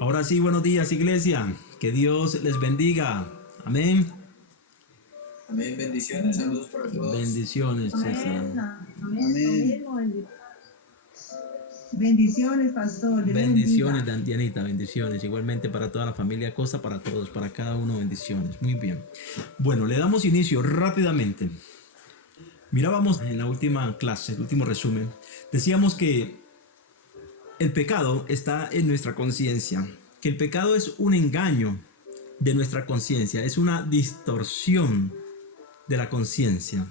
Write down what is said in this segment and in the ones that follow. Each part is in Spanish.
Ahora sí, buenos días, iglesia. Que Dios les bendiga. Amén. Amén, bendiciones, saludos para todos. Bendiciones, César. Amén, Amén. amén. Bendiciones, pastor. Dios le Bendiciones, bendiga. Dianita, bendiciones. Igualmente para toda la familia Costa, para todos, para cada uno, bendiciones. Muy bien. Bueno, le damos inicio rápidamente. Mirábamos en la última clase, el último resumen. Decíamos que el pecado está en nuestra conciencia, que el pecado es un engaño de nuestra conciencia, es una distorsión de la conciencia,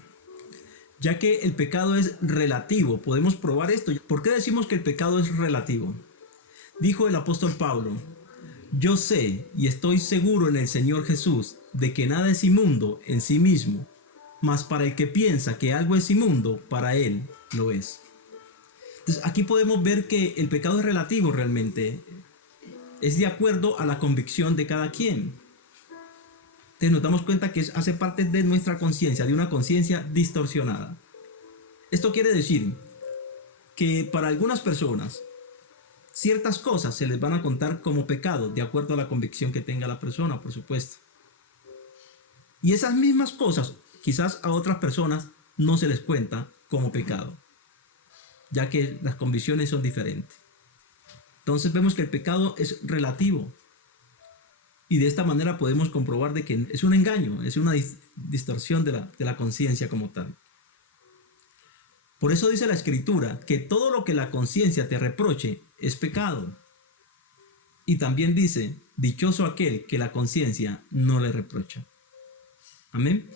ya que el pecado es relativo. Podemos probar esto. ¿Por qué decimos que el pecado es relativo? Dijo el apóstol Pablo: yo sé y estoy seguro en el Señor Jesús de que nada es inmundo en sí mismo, mas para el que piensa que algo es inmundo, para él lo es. Entonces aquí podemos ver que el pecado es relativo realmente. Es de acuerdo a la convicción de cada quien. Entonces nos damos cuenta que hace parte de nuestra conciencia, de una conciencia distorsionada. Esto quiere decir que para algunas personas ciertas cosas se les van a contar como pecado, de acuerdo a la convicción que tenga la persona, por supuesto. Y esas mismas cosas, quizás a otras personas no se les cuenta como pecado, ya que las convicciones son diferentes. Entonces vemos que el pecado es relativo. Y de esta manera podemos comprobar de que es un engaño, es una distorsión de la conciencia como tal. Por eso dice la Escritura que todo lo que la conciencia te reproche es pecado. Y también dice: dichoso aquel que la conciencia no le reprocha. Amén.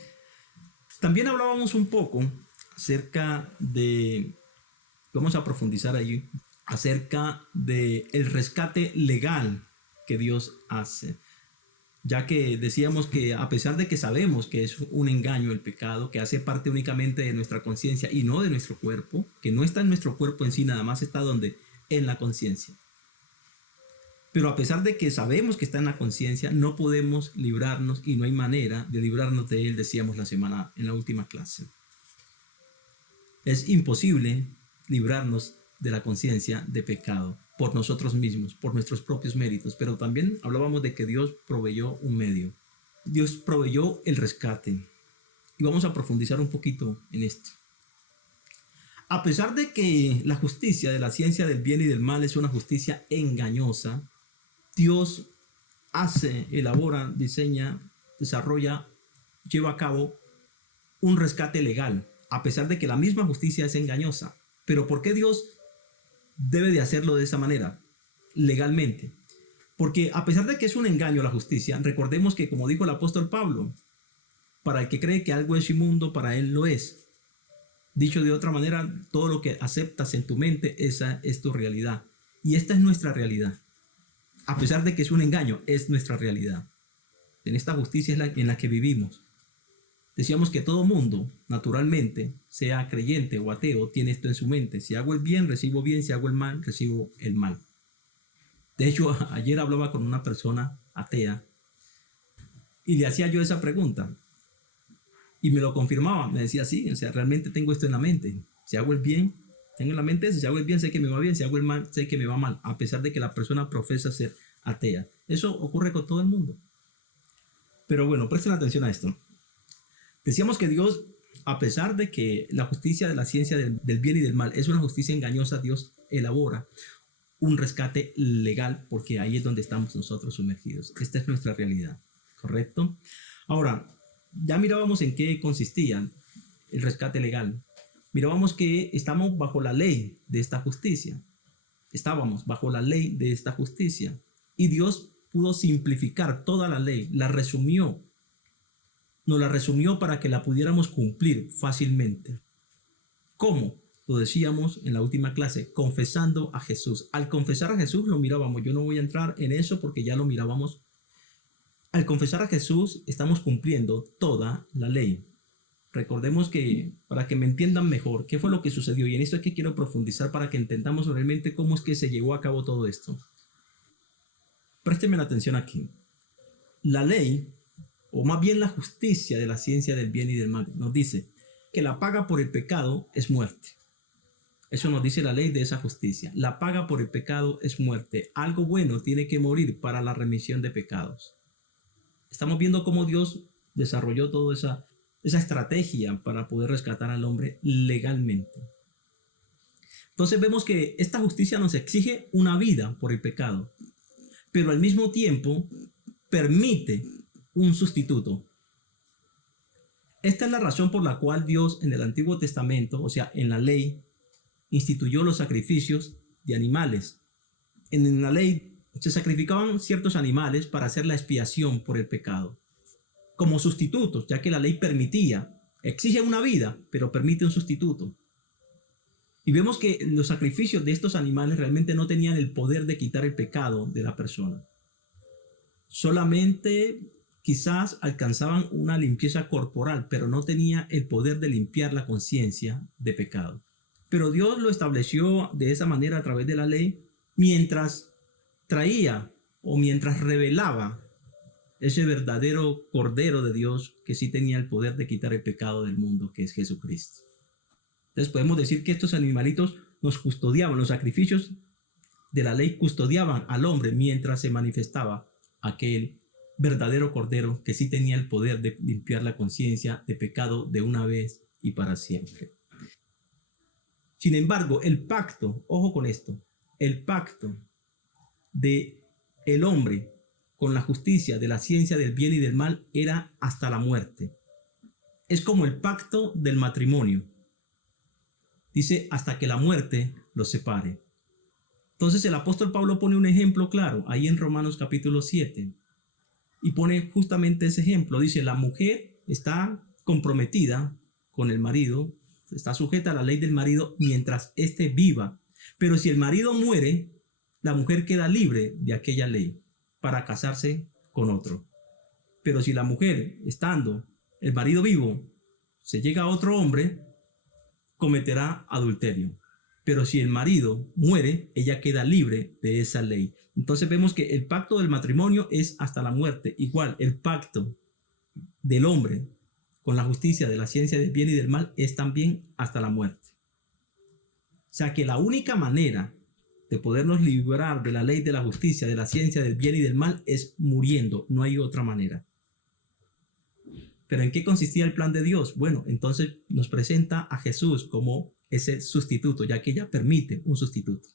También hablábamos un poco acerca de, vamos a profundizar allí, acerca de el rescate legal que Dios hace. Ya que decíamos que a pesar de que sabemos que es un engaño el pecado, que hace parte únicamente de nuestra conciencia y no de nuestro cuerpo, que no está en nuestro cuerpo en sí, nada más está donde, en la conciencia. Pero a pesar de que sabemos que está en la conciencia, no podemos librarnos y no hay manera de librarnos de él, decíamos en la última clase. Es imposible librarnos de la conciencia de pecado por nosotros mismos, por nuestros propios méritos. Pero también hablábamos de que Dios proveyó un medio. Dios proveyó el rescate. Y vamos a profundizar un poquito en esto. A pesar de que la justicia de la ciencia del bien y del mal es una justicia engañosa, Dios hace, elabora, diseña, desarrolla, lleva a cabo un rescate legal, a pesar de que la misma justicia es engañosa. Pero ¿por qué Dios debe de hacerlo de esa manera, legalmente? Porque a pesar de que es un engaño la justicia, recordemos que, como dijo el apóstol Pablo, para el que cree que algo es inmundo, para él lo es. Dicho de otra manera, todo lo que aceptas en tu mente, esa es tu realidad. Y esta es nuestra realidad. A pesar de que es un engaño, es nuestra realidad. En esta justicia es en la que vivimos. Decíamos que todo mundo, naturalmente, sea creyente o ateo, tiene esto en su mente: si hago el bien, recibo bien; si hago el mal, recibo el mal. De hecho, ayer hablaba con una persona atea y le hacía yo esa pregunta y me lo confirmaba. Me decía: sí, o sea, realmente tengo esto en la mente. Si hago el bien, tengo en la mente eso. Si hago el bien, sé que me va bien; si hago el mal, sé que me va mal, a pesar de que la persona profesa ser atea. Eso ocurre con todo el mundo. Pero bueno, presten atención a esto. Decíamos que Dios, a pesar de que la justicia de la ciencia del bien y del mal es una justicia engañosa, Dios elabora un rescate legal, porque ahí es donde estamos nosotros sumergidos. Esta es nuestra realidad, ¿correcto? Ahora, ya mirábamos en qué consistía el rescate legal. Mirábamos que estamos bajo la ley de esta justicia. Estábamos bajo la ley de esta justicia. Y Dios pudo simplificar toda la ley, la resumió. Nos la resumió para que la pudiéramos cumplir fácilmente. ¿Cómo? Lo decíamos en la última clase: confesando a Jesús. Al confesar a Jesús lo mirábamos. Yo no voy a entrar en eso porque ya lo mirábamos. Al confesar a Jesús estamos cumpliendo toda la ley. Recordemos que, para que me entiendan mejor, qué fue lo que sucedió, y en esto es que quiero profundizar para que entendamos realmente cómo es que se llevó a cabo todo esto. Présteme la atención aquí. La ley, o más bien la justicia de la ciencia del bien y del mal, nos dice que la paga por el pecado es muerte. Eso nos dice la ley de esa justicia. La paga por el pecado es muerte. Algo bueno tiene que morir para la remisión de pecados. Estamos viendo cómo Dios desarrolló toda esa estrategia para poder rescatar al hombre legalmente. Entonces vemos que esta justicia nos exige una vida por el pecado, pero al mismo tiempo permite un sustituto. Esta es la razón por la cual Dios en el Antiguo Testamento, o sea, en la ley, instituyó los sacrificios de animales. En la ley se sacrificaban ciertos animales para hacer la expiación por el pecado, como sustitutos, ya que la ley exige una vida, pero permite un sustituto. Y vemos que los sacrificios de estos animales realmente no tenían el poder de quitar el pecado de la persona. Solamente quizás alcanzaban una limpieza corporal, pero no tenía el poder de limpiar la conciencia de pecado. Pero Dios lo estableció de esa manera a través de la ley, mientras traía o mientras revelaba ese verdadero Cordero de Dios que sí tenía el poder de quitar el pecado del mundo, que es Jesucristo. Entonces podemos decir que estos animalitos nos custodiaban, los sacrificios de la ley custodiaban al hombre mientras se manifestaba aquel verdadero Cordero que sí tenía el poder de limpiar la conciencia de pecado de una vez y para siempre. Sin embargo, el pacto, ojo con esto, el pacto de el hombre con la justicia de la ciencia del bien y del mal era hasta la muerte. Es como el pacto del matrimonio. Dice, hasta que la muerte los separe. Entonces el apóstol Pablo pone un ejemplo claro ahí en Romanos capítulo 7 y pone justamente ese ejemplo. Dice, la mujer está comprometida con el marido, está sujeta a la ley del marido mientras éste viva. Pero si el marido muere, la mujer queda libre de aquella ley para casarse con otro. Pero si la mujer, estando el marido vivo, se llega a otro hombre, cometerá adulterio. Pero si el marido muere, ella queda libre de esa ley. Entonces vemos que el pacto del matrimonio es hasta la muerte. Igual, el pacto del hombre con la justicia de la ciencia del bien y del mal es también hasta la muerte. O sea que la única manera de podernos librar de la ley de la justicia, de la ciencia del bien y del mal es muriendo. No hay otra manera. ¿Pero en qué consistía el plan de Dios? Bueno, entonces nos presenta a Jesús como ese sustituto, ya que ella permite un sustituto.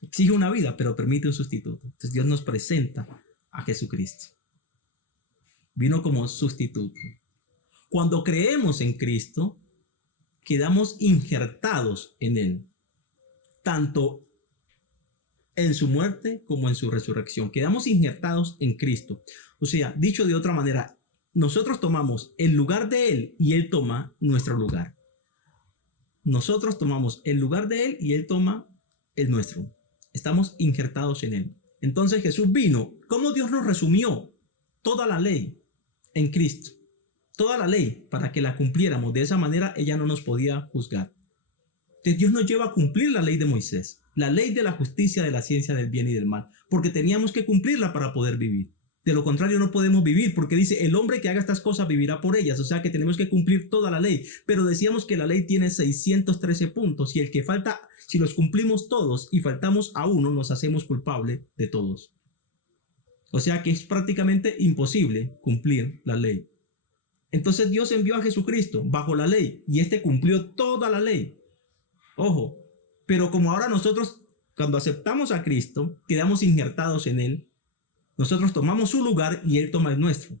Exige una vida, pero permite un sustituto. Entonces Dios nos presenta a Jesucristo. Vino como sustituto. Cuando creemos en Cristo, quedamos injertados en Él, tanto en su muerte como en su resurrección. Quedamos injertados en Cristo. O sea, dicho de otra manera, nosotros tomamos el lugar de Él y Él toma nuestro lugar. Nosotros tomamos el lugar de Él y Él toma el nuestro. Estamos injertados en Él. Entonces Jesús vino. ¿Cómo Dios nos resumió toda la ley en Cristo? Toda la ley para que la cumpliéramos. De esa manera ella no nos podía juzgar. Entonces Dios nos lleva a cumplir la ley de Moisés. La ley de la justicia, de la ciencia del bien y del mal. Porque teníamos que cumplirla para poder vivir. De lo contrario no podemos vivir, porque dice, el hombre que haga estas cosas vivirá por ellas. O sea que tenemos que cumplir toda la ley. Pero decíamos que la ley tiene 613 puntos y el que falta, si los cumplimos todos y faltamos a uno, nos hacemos culpables de todos. O sea que es prácticamente imposible cumplir la ley. Entonces Dios envió a Jesucristo bajo la ley y este cumplió toda la ley. Ojo, pero como ahora nosotros, cuando aceptamos a Cristo, quedamos injertados en Él. Nosotros tomamos su lugar y Él toma el nuestro.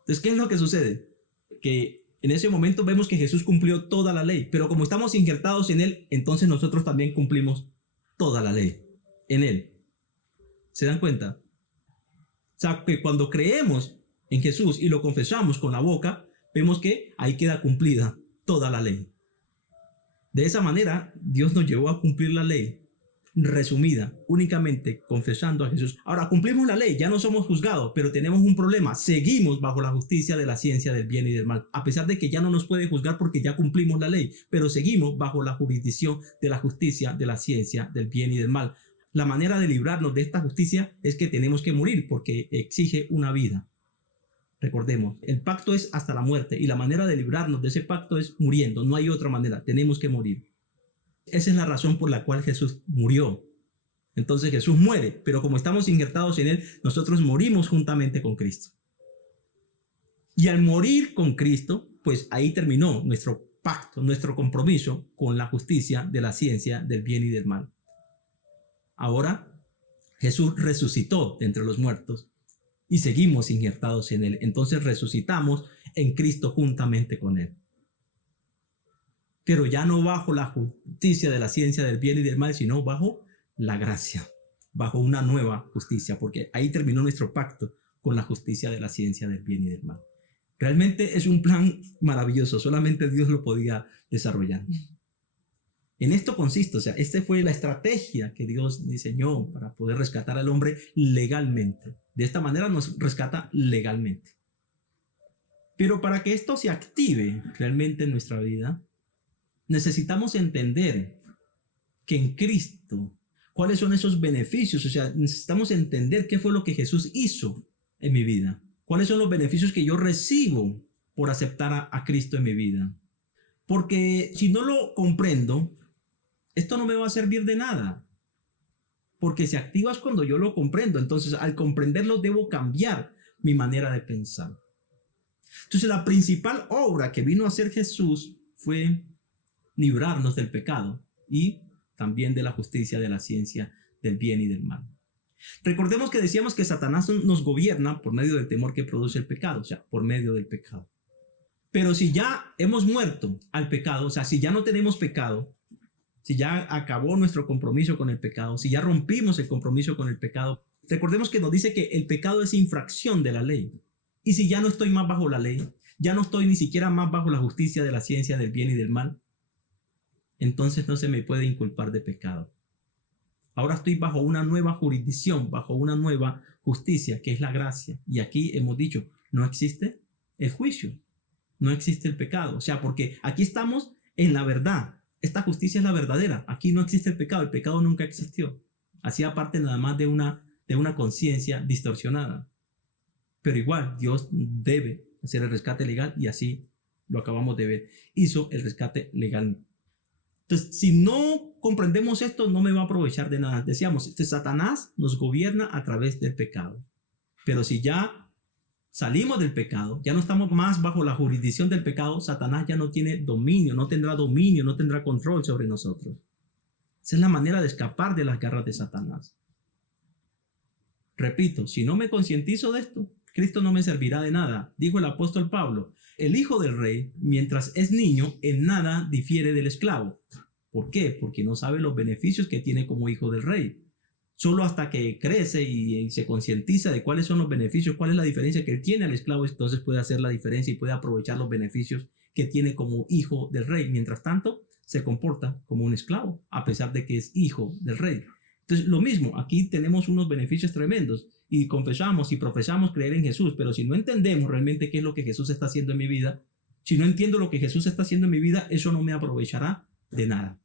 Entonces, ¿qué es lo que sucede? Que en ese momento vemos que Jesús cumplió toda la ley, pero como estamos injertados en Él, entonces nosotros también cumplimos toda la ley en Él. ¿Se dan cuenta? O sea, que cuando creemos en Jesús y lo confesamos con la boca, vemos que ahí queda cumplida toda la ley. De esa manera, Dios nos llevó a cumplir la ley resumida, únicamente confesando a Jesús. Ahora cumplimos la ley, ya no somos juzgados, pero tenemos un problema. Seguimos bajo la justicia de la ciencia del bien y del mal, a pesar de que ya no nos puede juzgar porque ya cumplimos la ley, pero seguimos bajo la jurisdicción de la justicia de la ciencia del bien y del mal. La manera de librarnos de esta justicia es que tenemos que morir porque exige una vida. Recordemos, el pacto es hasta la muerte y la manera de librarnos de ese pacto es muriendo. No hay otra manera, tenemos que morir. Esa es la razón por la cual Jesús murió. Entonces Jesús muere, pero como estamos injertados en Él, nosotros morimos juntamente con Cristo. Y al morir con Cristo, pues ahí terminó nuestro pacto, nuestro compromiso con la justicia de la ciencia del bien y del mal. Ahora Jesús resucitó de entre los muertos y seguimos injertados en Él. Entonces resucitamos en Cristo juntamente con Él. Pero ya no bajo la justicia de la ciencia del bien y del mal, sino bajo la gracia, bajo una nueva justicia, porque ahí terminó nuestro pacto con la justicia de la ciencia del bien y del mal. Realmente es un plan maravilloso, solamente Dios lo podía desarrollar. En esto consiste, o sea, esta fue la estrategia que Dios diseñó para poder rescatar al hombre legalmente. De esta manera nos rescata legalmente. Pero para que esto se active realmente en nuestra vida, necesitamos entender que en Cristo, ¿cuáles son esos beneficios? O sea, necesitamos entender qué fue lo que Jesús hizo en mi vida. ¿Cuáles son los beneficios que yo recibo por aceptar a Cristo en mi vida? Porque si no lo comprendo, esto no me va a servir de nada. Porque se activa cuando yo lo comprendo. Entonces, al comprenderlo, debo cambiar mi manera de pensar. Entonces, la principal obra que vino a hacer Jesús fue librarnos del pecado y también de la justicia, de la ciencia, del bien y del mal. Recordemos que decíamos que Satanás nos gobierna por medio del temor que produce el pecado, o sea, por medio del pecado. Pero si ya hemos muerto al pecado, o sea, si ya no tenemos pecado, si ya acabó nuestro compromiso con el pecado, si ya rompimos el compromiso con el pecado, recordemos que nos dice que el pecado es infracción de la ley. Y si ya no estoy más bajo la ley, ya no estoy ni siquiera más bajo la justicia de la ciencia del bien y del mal, entonces no se me puede inculpar de pecado. Ahora estoy bajo una nueva jurisdicción, bajo una nueva justicia, que es la gracia. Y aquí hemos dicho, no existe el juicio, no existe el pecado. O sea, porque aquí estamos en la verdad. Esta justicia es la verdadera. Aquí no existe el pecado nunca existió. Hacía parte nada más de una conciencia distorsionada. Pero igual, Dios debe hacer el rescate legal y así lo acabamos de ver. Hizo el rescate legal. Entonces, si no comprendemos esto, no me va a aprovechar de nada. Decíamos, Satanás nos gobierna a través del pecado. Pero si ya salimos del pecado, ya no estamos más bajo la jurisdicción del pecado, Satanás ya no tiene dominio, no tendrá control sobre nosotros. Esa es la manera de escapar de las garras de Satanás. Repito, si no me concientizo de esto, Cristo no me servirá de nada. Dijo el apóstol Pablo, el hijo del rey, mientras es niño, en nada difiere del esclavo. ¿Por qué? Porque no sabe los beneficios que tiene como hijo del rey. Solo hasta que crece y se concientiza de cuáles son los beneficios, cuál es la diferencia que él tiene al esclavo, entonces puede hacer la diferencia y puede aprovechar los beneficios que tiene como hijo del rey. Mientras tanto, se comporta como un esclavo, a pesar de que es hijo del rey. Entonces, lo mismo, aquí tenemos unos beneficios tremendos y confesamos y profesamos creer en Jesús, pero si no entendemos realmente qué es lo que Jesús está haciendo en mi vida, si no entiendo lo que Jesús está haciendo en mi vida, eso no me aprovechará de nada.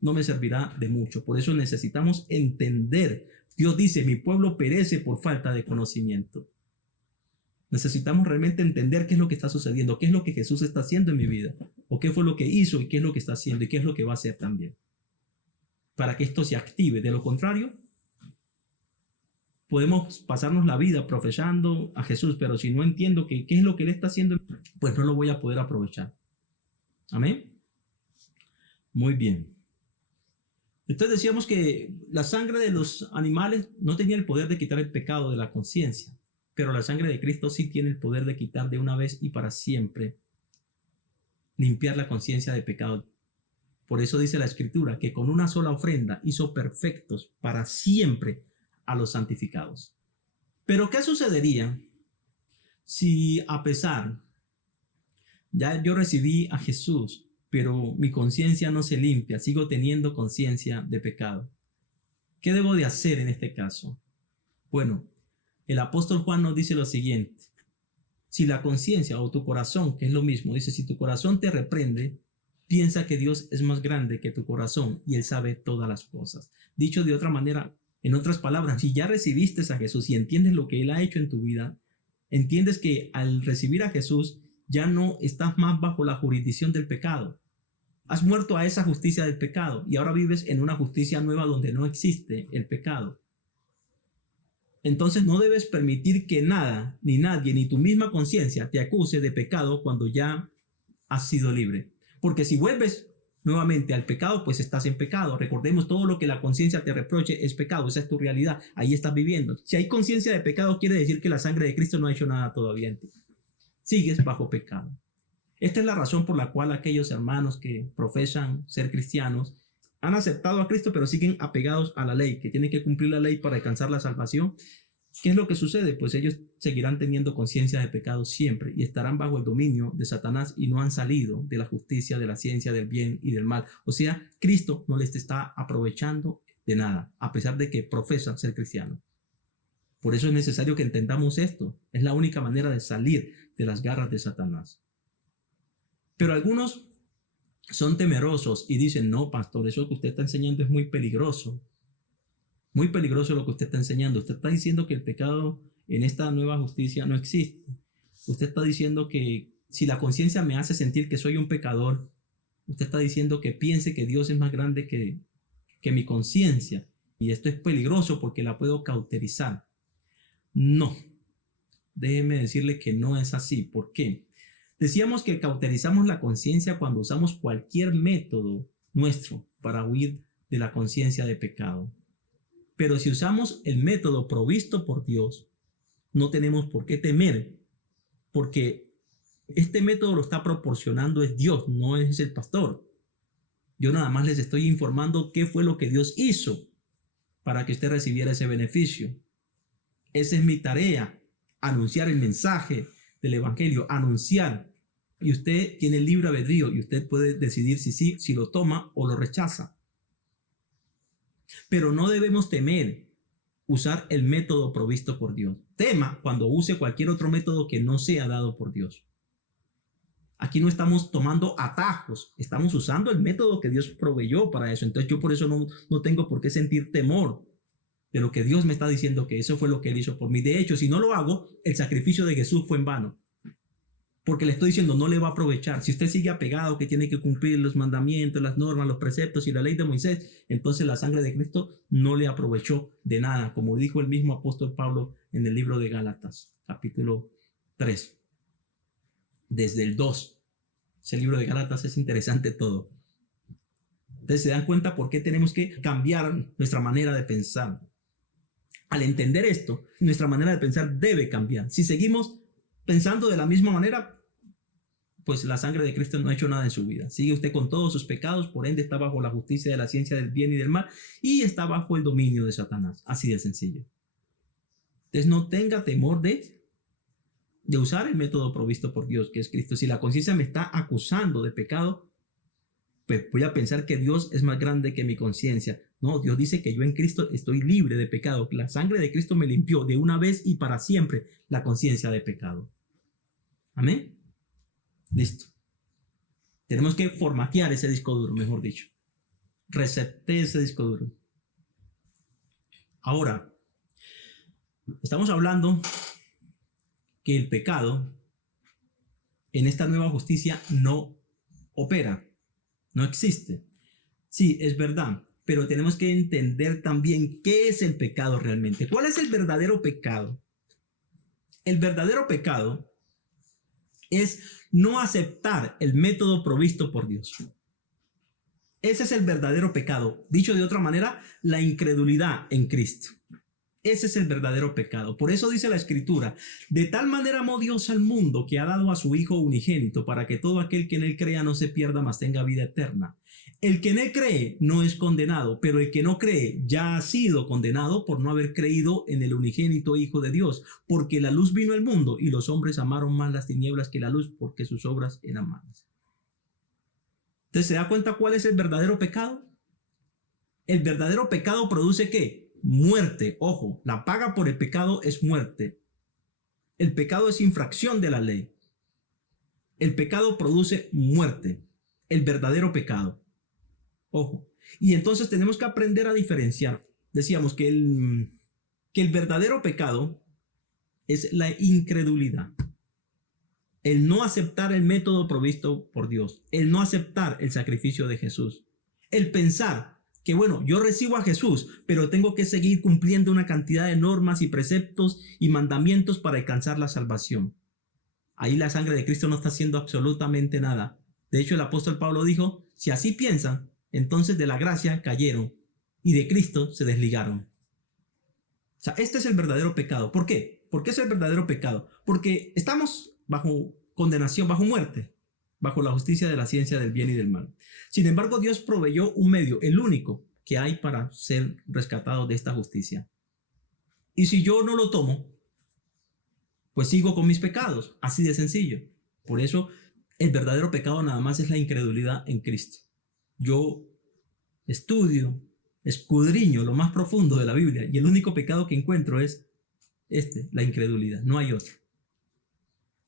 No me servirá de mucho. Por eso necesitamos entender. Dios dice, mi pueblo perece por falta de conocimiento. Necesitamos realmente entender qué es lo que está sucediendo, qué es lo que Jesús está haciendo en mi vida, o qué fue lo que hizo y qué es lo que está haciendo y qué es lo que va a hacer también. Para que esto se active. De lo contrario, podemos pasarnos la vida profesando a Jesús, pero si no entiendo qué es lo que Él está haciendo, pues no lo voy a poder aprovechar. Amén. Muy bien. Entonces decíamos que la sangre de los animales no tenía el poder de quitar el pecado de la conciencia, pero la sangre de Cristo sí tiene el poder de quitar de una vez y para siempre, limpiar la conciencia de pecado. Por eso dice la Escritura que con una sola ofrenda hizo perfectos para siempre a los santificados. Pero ¿qué sucedería si a pesar, ya yo recibí a Jesús, pero mi conciencia no se limpia, sigo teniendo conciencia de pecado? ¿Qué debo de hacer en este caso? Bueno, el apóstol Juan nos dice lo siguiente. Si la conciencia o tu corazón, que es lo mismo, dice, si tu corazón te reprende, piensa que Dios es más grande que tu corazón y Él sabe todas las cosas. Dicho de otra manera, en otras palabras, si ya recibiste a Jesús y entiendes lo que Él ha hecho en tu vida, entiendes que al recibir a Jesús ya no estás más bajo la jurisdicción del pecado. Has muerto a esa justicia del pecado y ahora vives en una justicia nueva donde no existe el pecado. Entonces no debes permitir que nada, ni nadie, ni tu misma conciencia te acuse de pecado cuando ya has sido libre. Porque si vuelves nuevamente al pecado, pues estás en pecado. Recordemos, todo lo que la conciencia te reproche es pecado. Esa es tu realidad. Ahí estás viviendo. Si hay conciencia de pecado, quiere decir que la sangre de Cristo no ha hecho nada todavía en ti. Sigues bajo pecado. Esta es la razón por la cual aquellos hermanos que profesan ser cristianos han aceptado a Cristo, pero siguen apegados a la ley, que tienen que cumplir la ley para alcanzar la salvación. ¿Qué es lo que sucede? Pues ellos seguirán teniendo conciencia de pecado siempre y estarán bajo el dominio de Satanás y no han salido de la justicia, de la ciencia, del bien y del mal. O sea, Cristo no les está aprovechando de nada, a pesar de que profesan ser cristianos. Por eso es necesario que entendamos esto. Es la única manera de salir de las garras de Satanás. Pero algunos son temerosos y dicen, no, pastor, eso que usted está enseñando es muy peligroso. Muy peligroso lo que usted está enseñando. Usted está diciendo que el pecado en esta nueva justicia no existe. Usted está diciendo que si la conciencia me hace sentir que soy un pecador, usted está diciendo que piense que Dios es más grande que mi conciencia. Y esto es peligroso porque la puedo cauterizar. No. Déjeme decirle que no es así. ¿Por qué? Decíamos que cauterizamos la conciencia cuando usamos cualquier método nuestro para huir de la conciencia de pecado. Pero si usamos el método provisto por Dios, no tenemos por qué temer, porque este método lo está proporcionando es Dios, no es el pastor. Yo nada más les estoy informando qué fue lo que Dios hizo para que usted recibiera ese beneficio. Esa es mi tarea, anunciar el mensaje del evangelio, anunciar. Y usted tiene libre albedrío y usted puede decidir si lo toma o lo rechaza. Pero no debemos temer usar el método provisto por Dios. Tema cuando use cualquier otro método que no sea dado por Dios. Aquí no estamos tomando atajos, estamos usando el método que Dios proveyó para eso. Entonces yo por eso no tengo por qué sentir temor de lo que Dios me está diciendo, que eso fue lo que Él hizo por mí. De hecho, si no lo hago, el sacrificio de Jesús fue en vano. Porque le estoy diciendo, no le va a aprovechar. Si usted sigue apegado que tiene que cumplir los mandamientos, las normas, los preceptos y la ley de Moisés, entonces la sangre de Cristo no le aprovechó de nada, como dijo el mismo apóstol Pablo en el libro de Gálatas, capítulo 3. Desde el 2. Ese libro de Gálatas es interesante todo. Entonces se dan cuenta por qué tenemos que cambiar nuestra manera de pensar. Al entender esto, nuestra manera de pensar debe cambiar. Si seguimos pensando de la misma manera, pues la sangre de Cristo no ha hecho nada en su vida. Sigue usted con todos sus pecados, por ende está bajo la justicia de la ciencia del bien y del mal y está bajo el dominio de Satanás. Así de sencillo. Entonces no tenga temor de usar el método provisto por Dios, que es Cristo. Si la conciencia me está acusando de pecado, pues voy a pensar que Dios es más grande que mi conciencia. No, Dios dice que yo en Cristo estoy libre de pecado. La sangre de Cristo me limpió de una vez y para siempre la conciencia de pecado. Amén. Listo. Tenemos que formatear ese disco duro, mejor dicho. Reseté ese disco duro. Ahora, estamos hablando que el pecado en esta nueva justicia no opera, no existe. Sí, es verdad, pero tenemos que entender también qué es el pecado realmente. ¿Cuál es el verdadero pecado? El verdadero pecado es no aceptar el método provisto por Dios. Ese es el verdadero pecado. Dicho de otra manera, la incredulidad en Cristo. Ese es el verdadero pecado. Por eso dice la Escritura, de tal manera amó Dios al mundo que ha dado a su Hijo unigénito para que todo aquel que en él crea no se pierda, mas tenga vida eterna. El que en él cree no es condenado, pero el que no cree ya ha sido condenado por no haber creído en el unigénito Hijo de Dios, porque la luz vino al mundo y los hombres amaron más las tinieblas que la luz, porque sus obras eran malas. Entonces, ¿se da cuenta cuál es el verdadero pecado? El verdadero pecado produce ¿qué? Muerte. Ojo, la paga por el pecado es muerte. El pecado es infracción de la ley. El pecado produce muerte. El verdadero pecado. Ojo. Y entonces tenemos que aprender a diferenciar. Decíamos que el verdadero pecado es la incredulidad. El no aceptar el método provisto por Dios, el no aceptar el sacrificio de Jesús, el pensar que bueno, yo recibo a Jesús, pero tengo que seguir cumpliendo una cantidad de normas y preceptos y mandamientos para alcanzar la salvación. Ahí la sangre de Cristo no está haciendo absolutamente nada. De hecho, el apóstol Pablo dijo, si así piensan, entonces de la gracia cayeron y de Cristo se desligaron. O sea, este es el verdadero pecado. ¿Por qué? ¿Por qué es el verdadero pecado? Porque estamos bajo condenación, bajo muerte, bajo la justicia de la ciencia del bien y del mal. Sin embargo, Dios proveyó un medio, el único que hay para ser rescatado de esta justicia. Y si yo no lo tomo, pues sigo con mis pecados, así de sencillo. Por eso, el verdadero pecado nada más es la incredulidad en Cristo. Yo estudio, escudriño lo más profundo de la Biblia y el único pecado que encuentro es la incredulidad, no hay otro.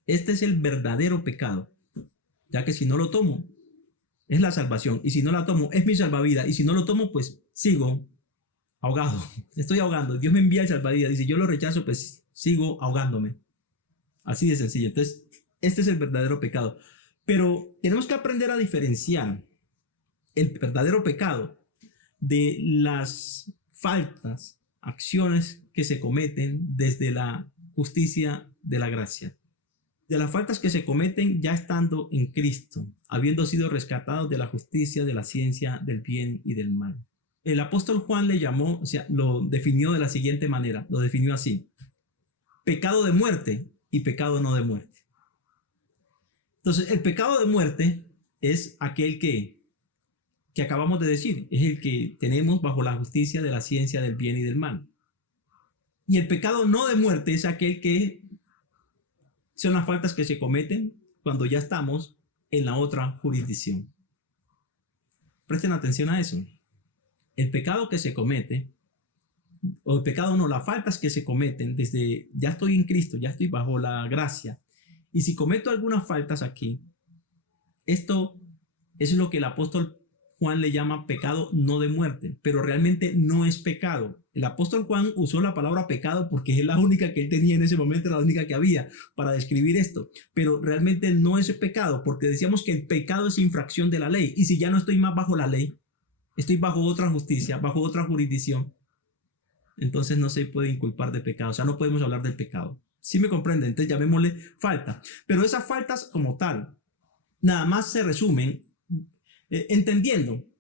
Este es el verdadero pecado, ya que si no lo tomo, es la salvación, y si no la tomo, es mi salvavidas, y si no lo tomo, pues sigo ahogado, estoy ahogando. Dios me envía el salvavidas, y si yo lo rechazo, pues sigo ahogándome. Así de sencillo. Entonces, este es el verdadero pecado. Pero tenemos que aprender a diferenciar el verdadero pecado de las faltas, acciones que se cometen desde la justicia de la gracia. De las faltas que se cometen ya estando en Cristo, habiendo sido rescatados de la justicia, de la ciencia, del bien y del mal. El apóstol Juan le llamó, o sea, lo definió de la siguiente manera, lo definió así: pecado de muerte y pecado no de muerte. Entonces, el pecado de muerte es aquel que acabamos de decir, es el que tenemos bajo la justicia de la ciencia del bien y del mal. Y el pecado no de muerte es aquel que son las faltas que se cometen cuando ya estamos en la otra jurisdicción. Presten atención a eso. El pecado que se comete, o el pecado no, las faltas que se cometen desde ya estoy en Cristo, ya estoy bajo la gracia. Y si cometo algunas faltas aquí, esto es lo que el apóstol Juan le llama pecado no de muerte, pero realmente no es pecado. El apóstol Juan usó la palabra pecado porque es la única que él tenía en ese momento, la única que había para describir esto, pero realmente no es pecado, porque decíamos que el pecado es infracción de la ley, y si ya no estoy más bajo la ley, estoy bajo otra justicia, bajo otra jurisdicción, entonces no se puede inculpar de pecado, o sea, no podemos hablar del pecado. ¿Sí me comprenden? Entonces llamémosle falta, pero esas faltas como tal, nada más se resumen entendiendo